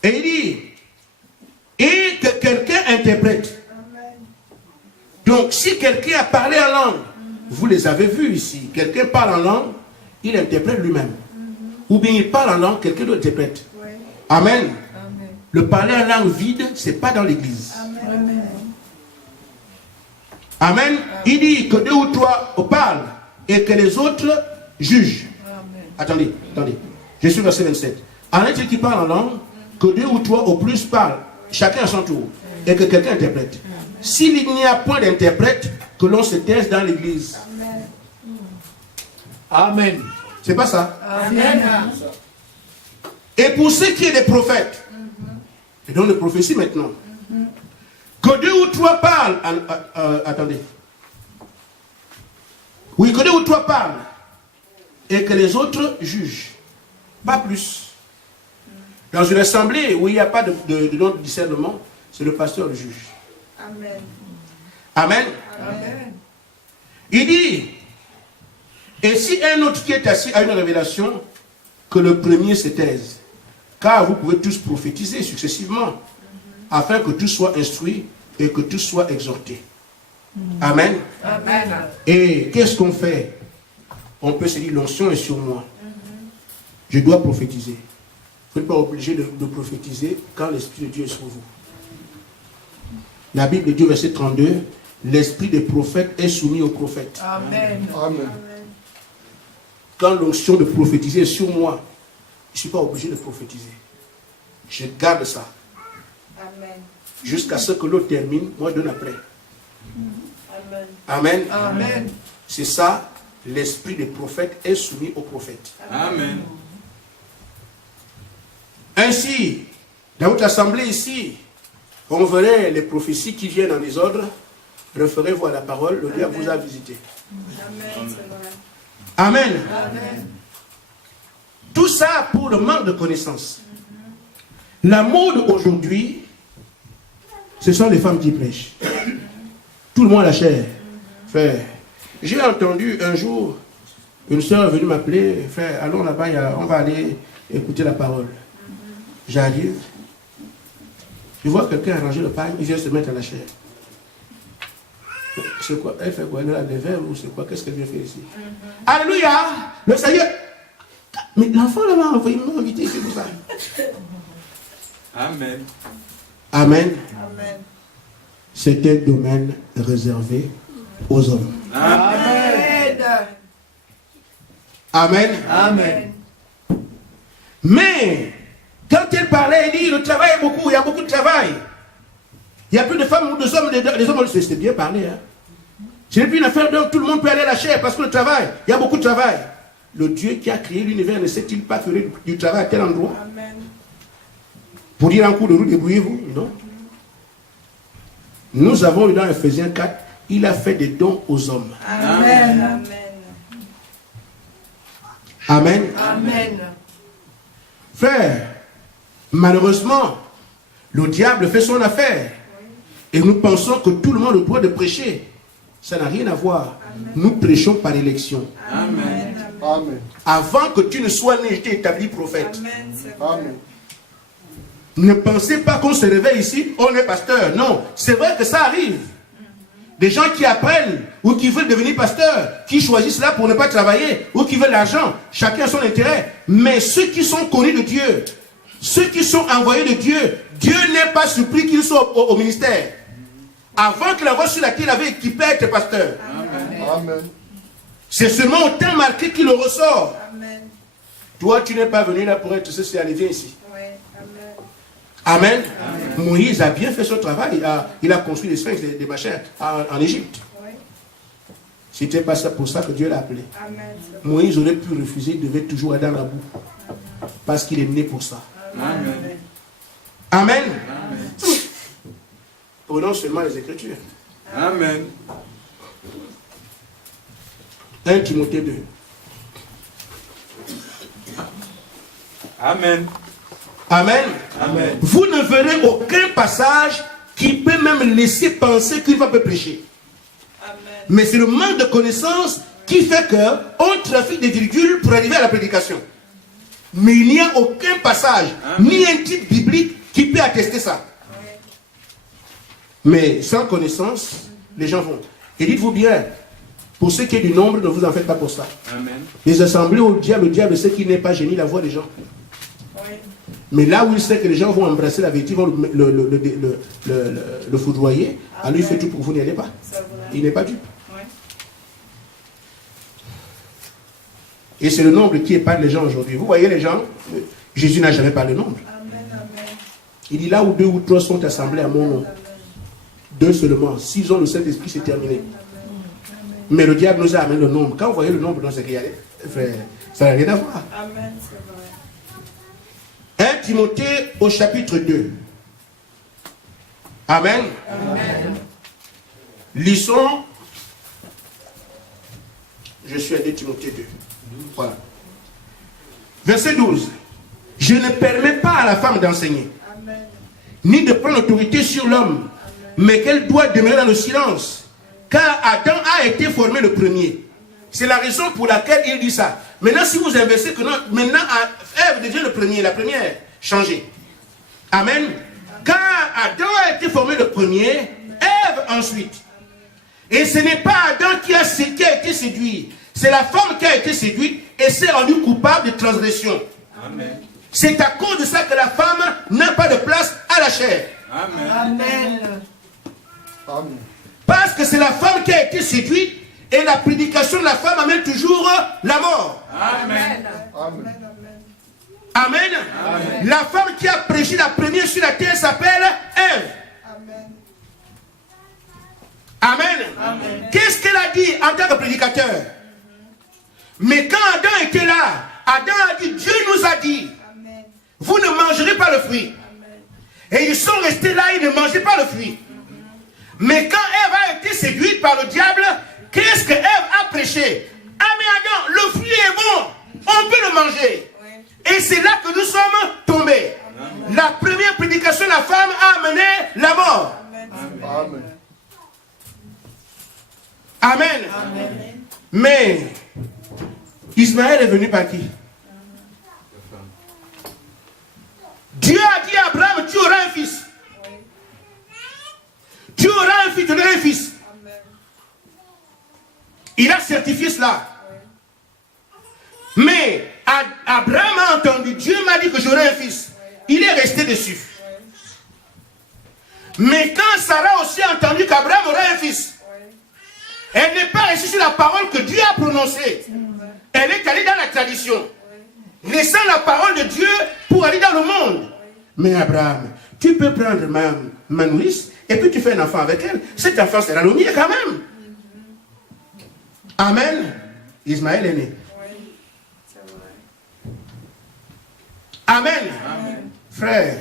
Et il dit, et que quelqu'un interprète. Donc, si quelqu'un a parlé en langue, vous les avez vus ici, quelqu'un parle en langue, il interprète lui-même. Ou bien il parle en langue, quelqu'un d'autre interprète. Amen. Le parler en langue vide, ce n'est pas dans l'église. Amen. Il dit que 2 ou 3 parlent et que les autres jugent. Attendez. Je suis verset 27. En est-il qui parle en langue, que 2 ou 3 au plus parlent, chacun à son tour, et que quelqu'un interprète. S'il n'y a point d'interprète, que l'on se taise dans l'église. Amen. C'est pas ça? Amen. Et pour ce qui est des prophètes, et donc de prophétie maintenant, que 2 ou 3 parlent, attendez. Oui, que 2 ou 3 parlent, et que les autres jugent. Pas plus. Dans une assemblée où il n'y a pas de discernement, c'est le pasteur le juge. Amen. Amen. Amen. Il dit, et si un autre qui est assis a une révélation, que le premier se taise. Car vous pouvez tous prophétiser successivement, afin que tous soient instruits et que tous soient exhortés. Amen. Amen. Et qu'est-ce qu'on fait? On peut se dire, l'onction est sur moi. Je dois prophétiser. Vous n'êtes pas obligé de prophétiser quand l'Esprit de Dieu est sur vous. La Bible dit, verset 32, l'Esprit des prophètes est soumis aux prophètes. Amen. Amen. Quand l'onction de prophétiser est sur moi, je ne suis pas obligé de prophétiser. Je garde ça. Amen. Jusqu'à ce que l'autre termine, moi je donne après. Amen. Amen. Amen. C'est ça, l'Esprit des prophètes est soumis aux prophètes. Amen. Ainsi, dans votre assemblée ici, on verrait les prophéties qui viennent en désordre, référez-vous à la parole, le Dieu vous a visité. Amen. C'est vrai. Amen. Amen. Tout ça pour le manque de connaissance. La mode aujourd'hui, ce sont les femmes qui prêchent. Tout le monde a la chair. Frère, j'ai entendu un jour, une soeur est venue m'appeler, frère, allons là-bas, on va aller écouter la parole. J'arrive, je vois quelqu'un arranger le pain, il vient se mettre à la chair. C'est quoi? Elle fait quoi? Elle a des verres ou c'est quoi? Qu'est-ce qu'elle vient faire ici? Alléluia! Le Seigneur! Mais l'enfant là-bas, il m'a invité ici pour ça. Amen. Amen. Amen. C'est un domaine réservé aux hommes. Amen. Amen. Amen. Amen. Mais, quand elle parlait, elle dit, le travail est beaucoup, il y a beaucoup de travail. Il n'y a plus de femmes ou de hommes, les hommes, c'est bien parlé. Hein. Ce n'est plus une affaire d'homme, tout le monde peut aller à la chair parce que le travail, il y a beaucoup de travail. Le Dieu qui a créé l'univers ne sait-il pas faire du travail à tel endroit? Amen. Pour dire un coup de roue, débrouillez-vous? Non. Nous avons lu dans Ephésiens 4, il a fait des dons aux hommes. Amen. Amen. Amen. Frère, malheureusement, le diable fait son affaire. Et nous pensons que tout le monde a le droit de prêcher. Ça n'a rien à voir. Amen. Nous prêchons par élection. Amen. Amen. Avant que tu ne sois né, j'étais établi prophète. Amen. C'est vrai. Amen. Ne pensez pas qu'on se réveille ici, on est pasteur. Non, c'est vrai que ça arrive. Des gens qui apprennent ou qui veulent devenir pasteur, qui choisissent là pour ne pas travailler ou qui veulent l'argent, chacun a son intérêt. Mais ceux qui sont connus de Dieu, ceux qui sont envoyés de Dieu, Dieu n'est pas surpris qu'ils soient au ministère. Avant qu'il envoie sur la terre, il avait équipé à être pasteur. Amen. C'est seulement au temps marqué qu'il le ressort. Amen. Toi, tu n'es pas venu là pour être ceci, allez, viens ici. Oui. Amen. Amen. Moïse a bien fait son travail. Il a construit les sphinx des machins en Égypte. Oui. C'était pas ça pour ça que Dieu l'a appelé. Amen. Moïse aurait pu refuser, il devait toujours aller dans la boue. Parce qu'il est né pour ça. Amen. Amen. Prenons seulement les Écritures. Amen. 1 Timothée 2. Amen. Amen. Amen. Vous ne verrez aucun passage qui peut même laisser penser qu'une femme peut prêcher. Amen. Mais c'est le manque de connaissance qui fait qu'on trafique des virgules pour arriver à la prédication. Mais il n'y a aucun passage, ni un titre biblique qui peut attester ça. Oui. Mais sans connaissance, les gens vont. Et dites-vous bien, pour ce qui est du nombre, ne vous en faites pas pour ça. Amen. Les assemblées au diable, le diable sait qu'il n'est pas génie la voix des gens. Oui. Mais là où il sait que les gens vont embrasser la vérité, vont le foudroyer, alors il fait tout pour vous n'y allez pas. C'est vrai. Il n'est pas dupe. Oui. Et c'est le nombre qui épargne les gens aujourd'hui. Vous voyez les gens, Jésus n'a jamais parlé de nombre. Amen. Amen. Il dit là où 2 ou 3 sont assemblés à mon nom, 2 seulement. S'ils ont le Saint-Esprit, c'est terminé. Mais le diable nous a amené le nombre. Quand vous voyez le nombre dans ce qu'il y a, ça n'a rien à voir. Amen. C'est vrai. 1 Timothée au chapitre 2. Amen. Amen. Lisons. Je suis à 2 Timothée 2. Voilà. Verset 12. Je ne permets pas à la femme d'enseigner, Amen. ni de prendre autorité sur l'homme, mais qu'elle doit demeurer dans le silence. Car Adam a été formé le premier. C'est la raison pour laquelle il dit ça. Maintenant, si vous inversez que non, maintenant Ève devient le premier, la première, changée. Amen. Car Adam a été formé le premier, Ève ensuite. Et ce n'est pas Adam qui a été séduit, c'est la femme qui a été séduite et s'est rendue coupable de transgression. Amen. C'est à cause de ça que la femme n'a pas de place à la chair. Amen. Amen. Amen. Parce que c'est la femme qui a été séduite et la prédication de la femme amène toujours la mort. Amen. Amen. Amen. La femme qui a prêché la première sur la terre s'appelle Ève. Amen. Amen. Qu'est-ce qu'elle a dit en tant que prédicateur? Mais quand Adam était là, Adam a dit, Dieu nous a dit, Amen. vous ne mangerez pas le fruit. Amen. Et ils sont restés là, ils ne mangeaient pas le fruit. Mais quand Ève a été séduite par le diable, qu'est-ce que Ève a prêché? Ah mais Adam, le fruit est bon, on peut le manger. Oui. Et c'est là que nous sommes tombés. La première prédication de la femme a amené la mort. Amen. Amen. Amen. Amen. Mais Ismaël est venu par qui? Dieu a dit à Abraham, tu auras un fils. Oui. Tu auras un fils, tu auras un fils. Amen. Il a certifié cela. Mais Abraham a entendu, Dieu m'a dit que j'aurai un fils. Il est resté dessus. Mais quand Sarah aussi a entendu qu'Abraham aurait un fils, elle n'est pas restée sur la parole que Dieu a prononcée. Elle est allée dans la tradition. laissant la parole de Dieu pour aller dans le monde. Mais Abraham, tu peux prendre ma nourrice et puis tu fais un enfant avec elle. Cet enfant sera le mien quand même. Amen. Ismaël est né. Oui, c'est vrai. Amen. Amen. Frère,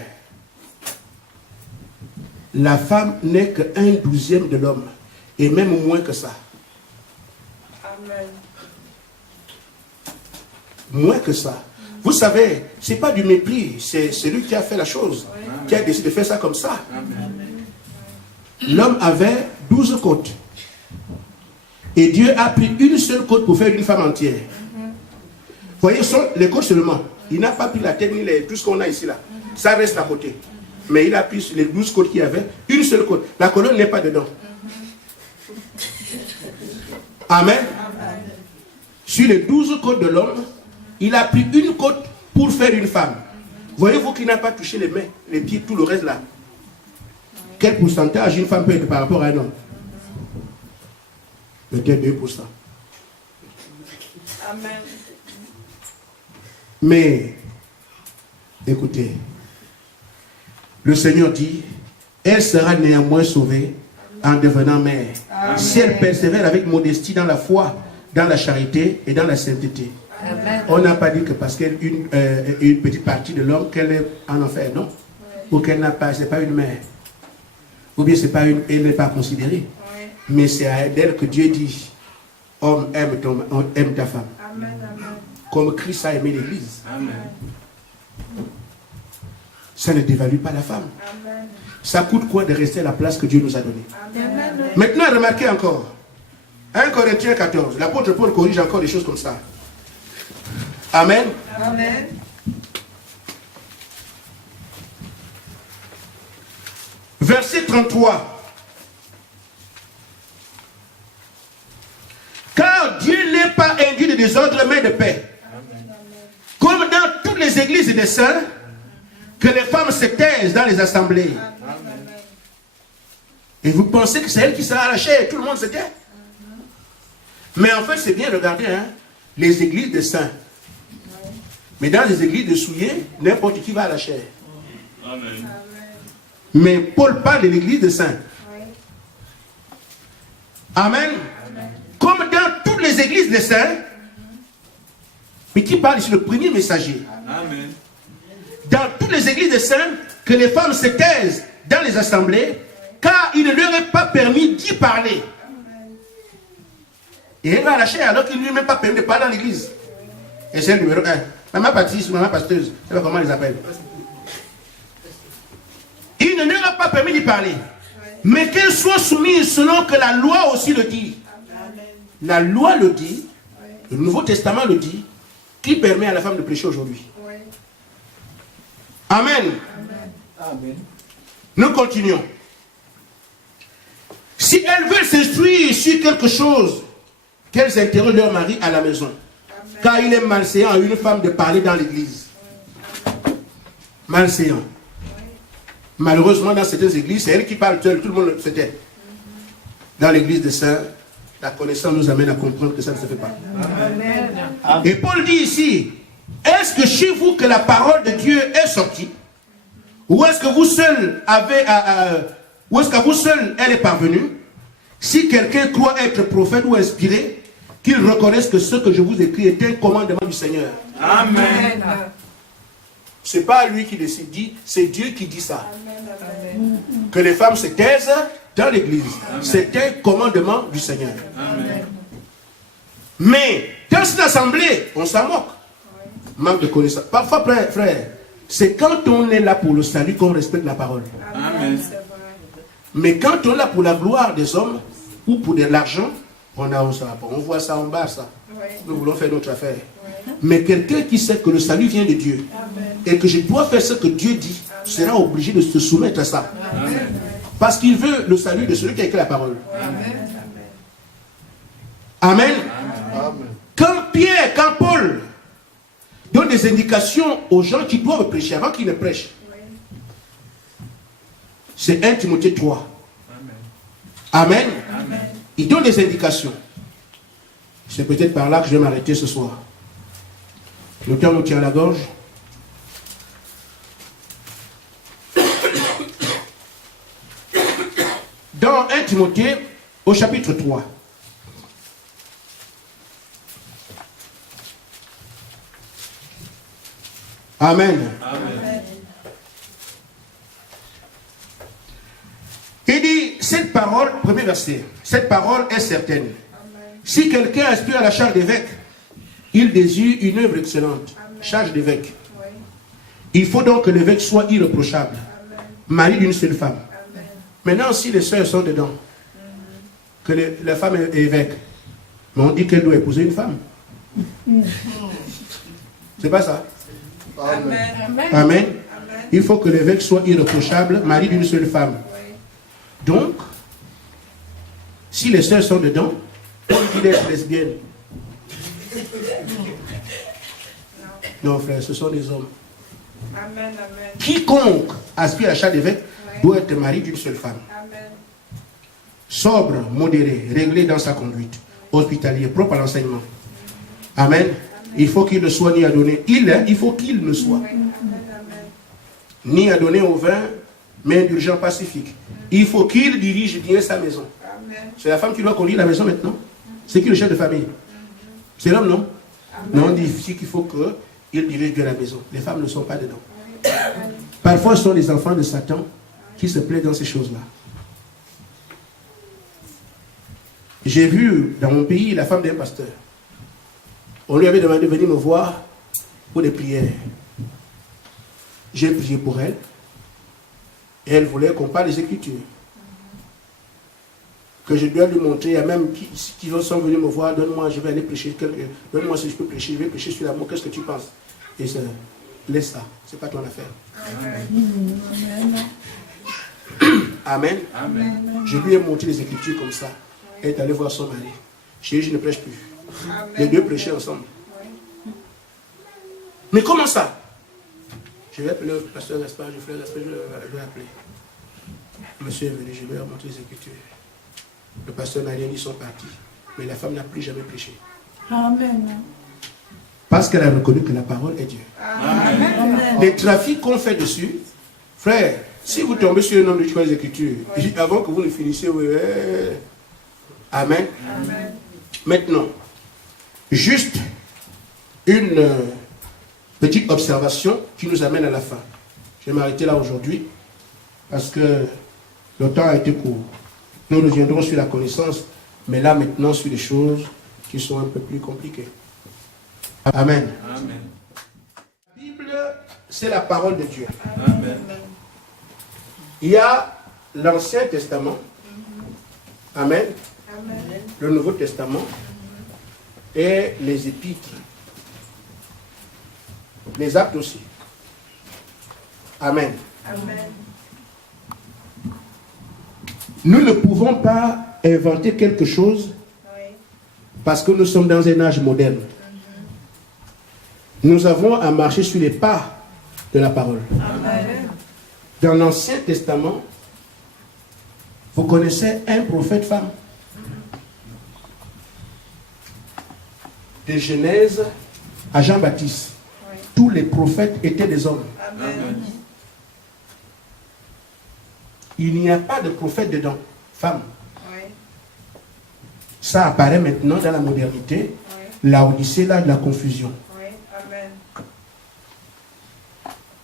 la femme n'est que 1/12 de l'homme. Et même moins que ça. Amen. Moins que ça. Vous savez, ce n'est pas du mépris. C'est celui qui a fait la chose. Qui a décidé de faire ça comme ça. L'homme avait 12 côtes. Et Dieu a pris une seule côte pour faire une femme entière. Vous voyez, les côtes seulement. Il n'a pas pris la tête ni tout ce qu'on a ici là. Ça reste à côté. Mais il a pris les 12 côtes qu'il y avait, une seule côte. La colonne n'est pas dedans. Amen. Sur les 12 côtes de l'homme, il a pris une côte pour faire une femme. Voyez-vous qu'il n'a pas touché les mains, les pieds, tout le reste là. Quel pourcentage une femme peut être par rapport à un homme? Peut-être 2%. Amen. Mais, écoutez, le Seigneur dit, elle sera néanmoins sauvée en devenant mère. Amen. Si elle persévère avec modestie dans la foi, dans la charité et dans la sainteté. Amen. On n'a pas dit que parce qu'elle une petite partie de l'homme qu'elle est en enfer, non? Ou qu'elle n'a pas, c'est pas une mère. Ou bien c'est pas elle n'est pas considérée. Oui. Mais c'est à elle que Dieu dit, homme aime ta femme. Amen. Amen. Comme Christ a aimé l'Église. Amen. Ça ne dévalue pas la femme. Amen. Ça coûte quoi de rester à la place que Dieu nous a donnée? Amen. Maintenant, remarquez encore. 1 Corinthiens 14. L'apôtre Paul corrige encore des choses comme ça. Amen. Amen. Verset 33. Car Dieu n'est pas induit de désordre, mais de paix. Comme dans toutes les églises des saints, que les femmes se taisent dans les assemblées. Et vous pensez que c'est elle qui sera arrachée et tout le monde se tait? Mais en fait, c'est bien, regardez, hein, les églises des saints. Mais dans les églises de souillés, n'importe qui va à la chair. Amen. Mais Paul parle de l'église des saints. Amen. Comme dans toutes les églises des saints, mais qui parle ici, le premier messager. Amen. Dans toutes les églises des saints, que les femmes se taisent dans les assemblées, car il ne leur est pas permis d'y parler. Et elle va à la chair alors qu'il ne lui est même pas permis de parler dans l'église. Et c'est le numéro 1. Maman baptiste, maman pasteuse, je sais pas comment ils appellent. Il ne leur a pas permis d'y parler. Mais qu'elles soient soumises selon que la loi aussi le dit. La loi le dit, le Nouveau Testament le dit, qui permet à la femme de prêcher aujourd'hui. Amen. Amen. Nous continuons. Si elles veulent s'instruire sur quelque chose, qu'elles interrogent leur mari à la maison. Car il est malséant à une femme de parler dans l'église. Malséant. Malheureusement, dans certaines églises, c'est elle qui parle seule, tout le monde se tait. Dans l'église des saints, la connaissance nous amène à comprendre que ça ne se fait pas. Amen. Et Paul dit ici, est-ce que chez vous que la parole de Dieu est sortie? Ou est-ce que vous seul ou est-ce qu'à vous seul elle est parvenue? Si quelqu'un croit être prophète ou inspiré, qu'il reconnaisse que ce que je vous écris est un commandement du Seigneur. Amen. Ce n'est pas lui qui décide, c'est Dieu qui dit ça. Amen. Que les femmes se taisent dans l'église. C'est un commandement du Seigneur. Amen. Mais dans cette assemblée, on s'en moque. Manque de connaissance. Parfois, frère, c'est quand on est là pour le salut qu'on respecte la parole. Amen. C'est vrai. Mais quand on est là pour la gloire des hommes ou pour de l'argent, on voit ça en bas, ça. Oui. Nous voulons faire notre affaire. Mais quelqu'un qui sait que le salut vient de Dieu et que je dois faire ce que Dieu dit, sera obligé de se soumettre à ça. Parce qu'il veut le salut de celui qui a écrit la parole. Amen. Amen. Quand Paul donne des indications aux gens qui doivent prêcher avant qu'ils ne prêchent, c'est 1 Timothée 3. Amen. Il donne des indications. C'est peut-être par là que je vais m'arrêter ce soir. Le temps nous tient à la gorge. Dans 1 Timothée, au chapitre 3. Amen. Amen. Il dit, cette parole, premier verset, cette parole est certaine. Si quelqu'un aspire à la charge d'évêque, il désire une œuvre excellente. Charge d'évêque. Il faut donc que l'évêque soit irréprochable, mari d'une seule femme. Maintenant, si les sœurs sont dedans, que la femme est évêque, mais on dit qu'elle doit épouser une femme. C'est pas ça? Amen. Amen. Il faut que l'évêque soit irréprochable, mari d'une seule femme. Donc, si les sœurs sont dedans, on dit d'être lesbienne. Non, frère, ce sont des hommes. Amen. Amen. Quiconque aspire à la charge d'évêque doit être mari d'une seule femme. Amen. Sobre, modéré, réglé dans sa conduite, hospitalier, propre à l'enseignement. Amen. Il faut qu'il ne soit ni adonné. Il faut qu'il ne soit ni adonné au vin, mais indulgent, pacifique. Il faut qu'il dirige bien sa maison. C'est la femme qui doit conduire la maison maintenant. C'est qui le chef de famille? C'est l'homme, non? Non, on dit ici qu'il faut qu'il dirige bien la maison. Les femmes ne sont pas dedans. Parfois, ce sont les enfants de Satan qui se plaisent dans ces choses-là. J'ai vu dans mon pays la femme d'un pasteur. On lui avait demandé de venir me voir pour des prières. J'ai prié pour elle. Et elle voulait qu'on parle des Écritures. Que je dois lui montrer, il y a même qui sont venus me voir, donne-moi, je vais aller prêcher, donne-moi si je peux prêcher, je vais prêcher sur l'amour, qu'est-ce que tu penses? Et ça, laisse ça, c'est pas ton affaire. Amen. Amen. Je lui ai montré les Écritures comme ça. Elle est allée voir son mari. Chez lui, je ne prêche plus. Les deux prêchaient ensemble. Mais comment ça? Je vais appeler le pasteur Gaspard, je vais appeler. Monsieur est venu, je vais leur montrer les Écritures. Le pasteur n'a rien dit, ils sont partis. Mais la femme n'a plus jamais prêché. Amen. Parce qu'elle a reconnu que la parole est Dieu. Amen. Les trafics qu'on fait dessus, frère, si vous tombez sur un homme de les Écritures, avant que vous ne finissiez, Amen. Amen. Maintenant, juste une petite observation qui nous amène à la fin. Je vais m'arrêter là aujourd'hui parce que le temps a été court. Nous reviendrons sur la connaissance, mais là maintenant sur des choses qui sont un peu plus compliquées. Amen. Amen. La Bible, c'est la parole de Dieu. Amen. Il y a l'Ancien Testament, Amen, Amen. le Nouveau Testament et les Épîtres, les Actes aussi. Amen. Amen. Nous ne pouvons pas inventer quelque chose parce que nous sommes dans un âge moderne. Nous avons à marcher sur les pas de la parole. Amen. Dans l'Ancien Testament, vous connaissez un prophète femme. De Genèse à Jean-Baptiste. Tous les prophètes étaient des hommes. Amen. Il n'y a pas de prophète dedans, femme. Oui. Ça apparaît maintenant dans la modernité, la Odyssée, là, de la confusion. Oui. Amen.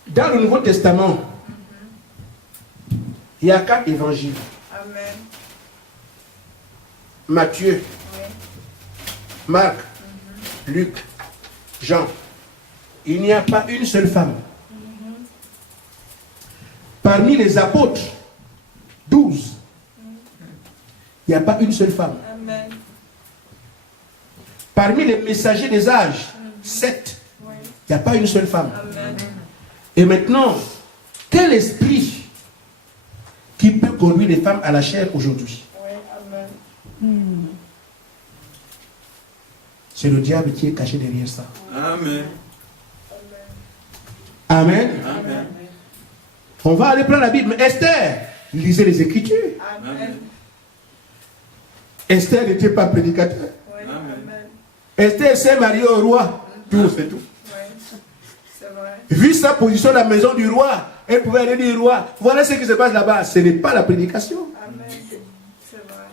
Dans le Nouveau Testament, il y a 4 évangiles. Amen. Matthieu, Oui. Marc, Luc, Jean. Il n'y a pas une seule femme. Parmi les apôtres, 12, il n'y a pas une seule femme. Amen. Parmi les messagers des âges, 7, Oui. il n'y a pas une seule femme. Amen. Et maintenant, quel esprit qui peut conduire les femmes à la chair aujourd'hui? Oui. Amen. C'est le diable qui est caché derrière ça. Amen. Amen. Amen. On va aller prendre la Bible. Mais Esther, lisez les Écritures. Amen. Esther n'était pas prédicateur. Oui. Amen. Amen. Esther s'est mariée au roi. Tout, c'est tout. Oui. Vu sa position dans la maison du roi, elle pouvait aller dire au roi, voilà ce qui se passe là-bas. Ce n'est pas la prédication. Amen. C'est vrai.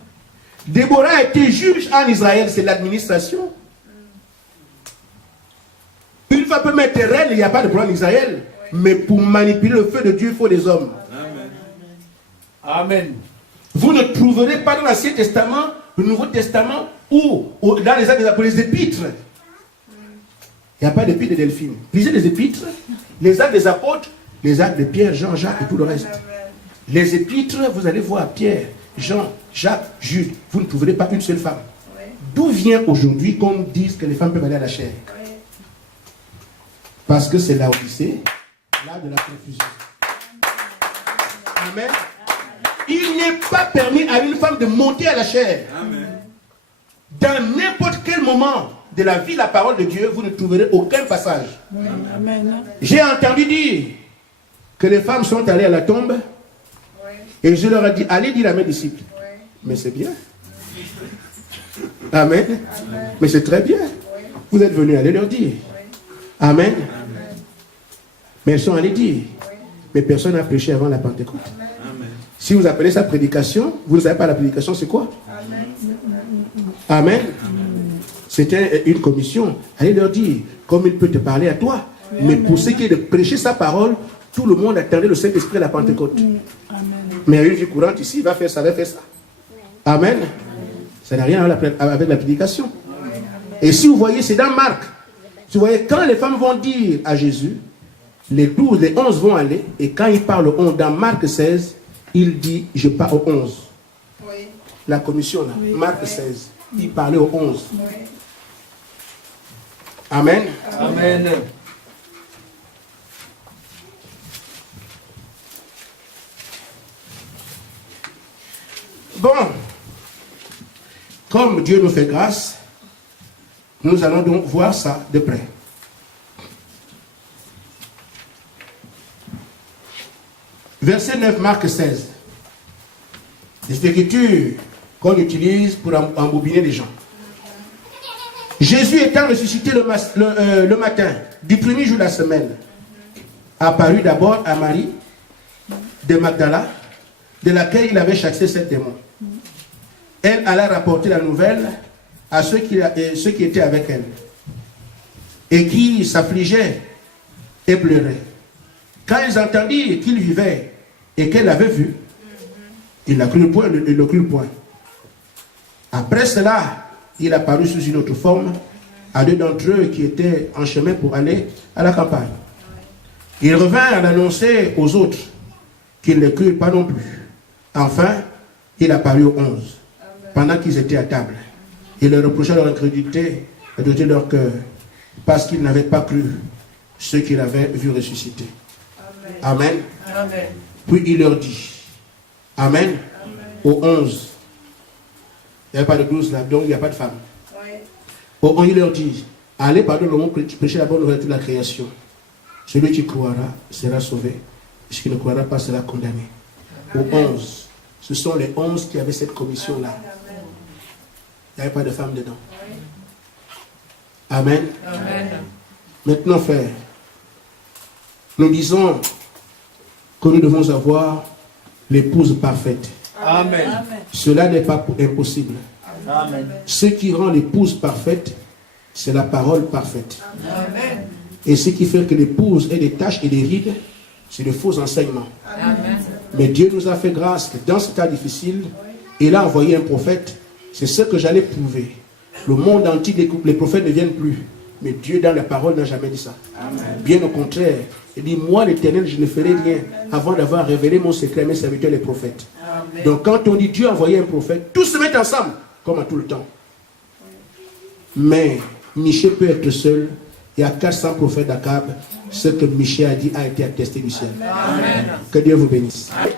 Déborah était juge en Israël, c'est l'administration. Une fois peut mettre reine, il n'y a pas de problème en Israël. Mais pour manipuler le feu de Dieu, il faut des hommes. Amen. Vous ne trouverez pas dans l'Ancien Testament, le Nouveau Testament, ou dans les actes des épîtres. Il n'y a pas d'épître de Delphine. Lisez les épîtres, les actes des apôtres, les actes de Pierre, Jean, Jacques et tout le reste. Les épîtres, vous allez voir Pierre, Jean, Jacques, Jude. Vous ne trouverez pas une seule femme. D'où vient aujourd'hui qu'on dise que les femmes peuvent aller à la chair? Parce que c'est l'Odyssée, l'art de la confusion. Amen. Il n'est pas permis à une femme de monter à la chair. Amen. Dans n'importe quel moment de la vie, la parole de Dieu, vous ne trouverez aucun passage. Amen. J'ai entendu dire que les femmes sont allées à la tombe et je leur ai dit, allez dire à mes disciples. Mais c'est bien. Amen. Mais c'est très bien. Vous êtes venus aller leur dire. Amen. Mais elles sont allées dire. Mais personne n'a prêché avant la Pentecôte. Si vous appelez ça prédication, vous ne savez pas la prédication, c'est quoi? Amen. C'était une commission. Allez leur dire, comme il peut te parler à toi. Mais pour ce qui est de prêcher sa parole, tout le monde attendait le Saint-Esprit à la Pentecôte. Mais à une vie courante ici, il va faire ça, va faire ça. Amen. Ça n'a rien à voir avec la prédication. Et si vous voyez, c'est dans Marc. Si vous voyez, quand les femmes vont dire à Jésus, les 12, les 11 vont aller, et quand ils parlent au 11, dans Marc 16, il dit, je pars au 11. La commission là, Marc 16, il parlait au 11. Amen. Amen. Bon, comme Dieu nous fait grâce, nous allons donc voir ça de près. Verset 9, Marc 16. Les écritures qu'on utilise pour embobiner les gens. Jésus étant ressuscité le matin du premier jour de la semaine, apparut d'abord à Marie de Magdala, de laquelle il avait chassé 7 démons. Elle alla rapporter la nouvelle à ceux qui étaient avec elle et qui s'affligeaient et pleuraient. Quand ils entendirent qu'il vivait et qu'elle l'avait vu, ils ne le crurent point. Après cela, il apparut sous une autre forme à 2 d'entre eux qui étaient en chemin pour aller à la campagne. Ils revinrent l'annoncer aux autres, qu'ils ne crurent pas non plus. Enfin, il apparut aux 11, pendant qu'ils étaient à table. Il leur reprocha leur incrédulité et de leur cœur, parce qu'ils n'avaient pas cru ceux qu'il avait vu ressusciter. Amen. Amen. Puis il leur dit, Amen, aux 11. Il n'y avait pas de 12 là, donc il n'y a pas de femme. Aux 11, il leur dit, allez, pardon le monde, prêchez la bonne nouvelle de toute la création. Celui qui croira sera sauvé. Celui qui ne croira pas sera condamné. Aux 11. Ce sont les 11 qui avaient cette commission-là. Il n'y avait pas de femme dedans. Amen. Amen. Maintenant, frère, nous disons que nous devons avoir l'épouse parfaite. Amen. Cela n'est pas impossible. Amen. Ce qui rend l'épouse parfaite, c'est la parole parfaite. Amen. Et ce qui fait que l'épouse ait des taches et des rides, c'est le faux enseignement. Amen. Mais Dieu nous a fait grâce que dans ce cas difficile, il a envoyé un prophète. C'est ce que j'allais prouver. Le monde entier, les prophètes ne viennent plus. Mais Dieu, dans la parole, n'a jamais dit ça. Amen. Bien au contraire, il dit, moi l'Éternel, je ne ferai rien avant d'avoir révélé mon secret à mes serviteurs, les prophètes. Amen. Donc quand on dit Dieu a envoyé un prophète, tous se mettent ensemble, comme à tout le temps. Mais Michée peut être seul. Il y a 400 prophètes d'Akab. Ce que Michée a dit a été attesté du ciel. Amen. Que Dieu vous bénisse. Amen.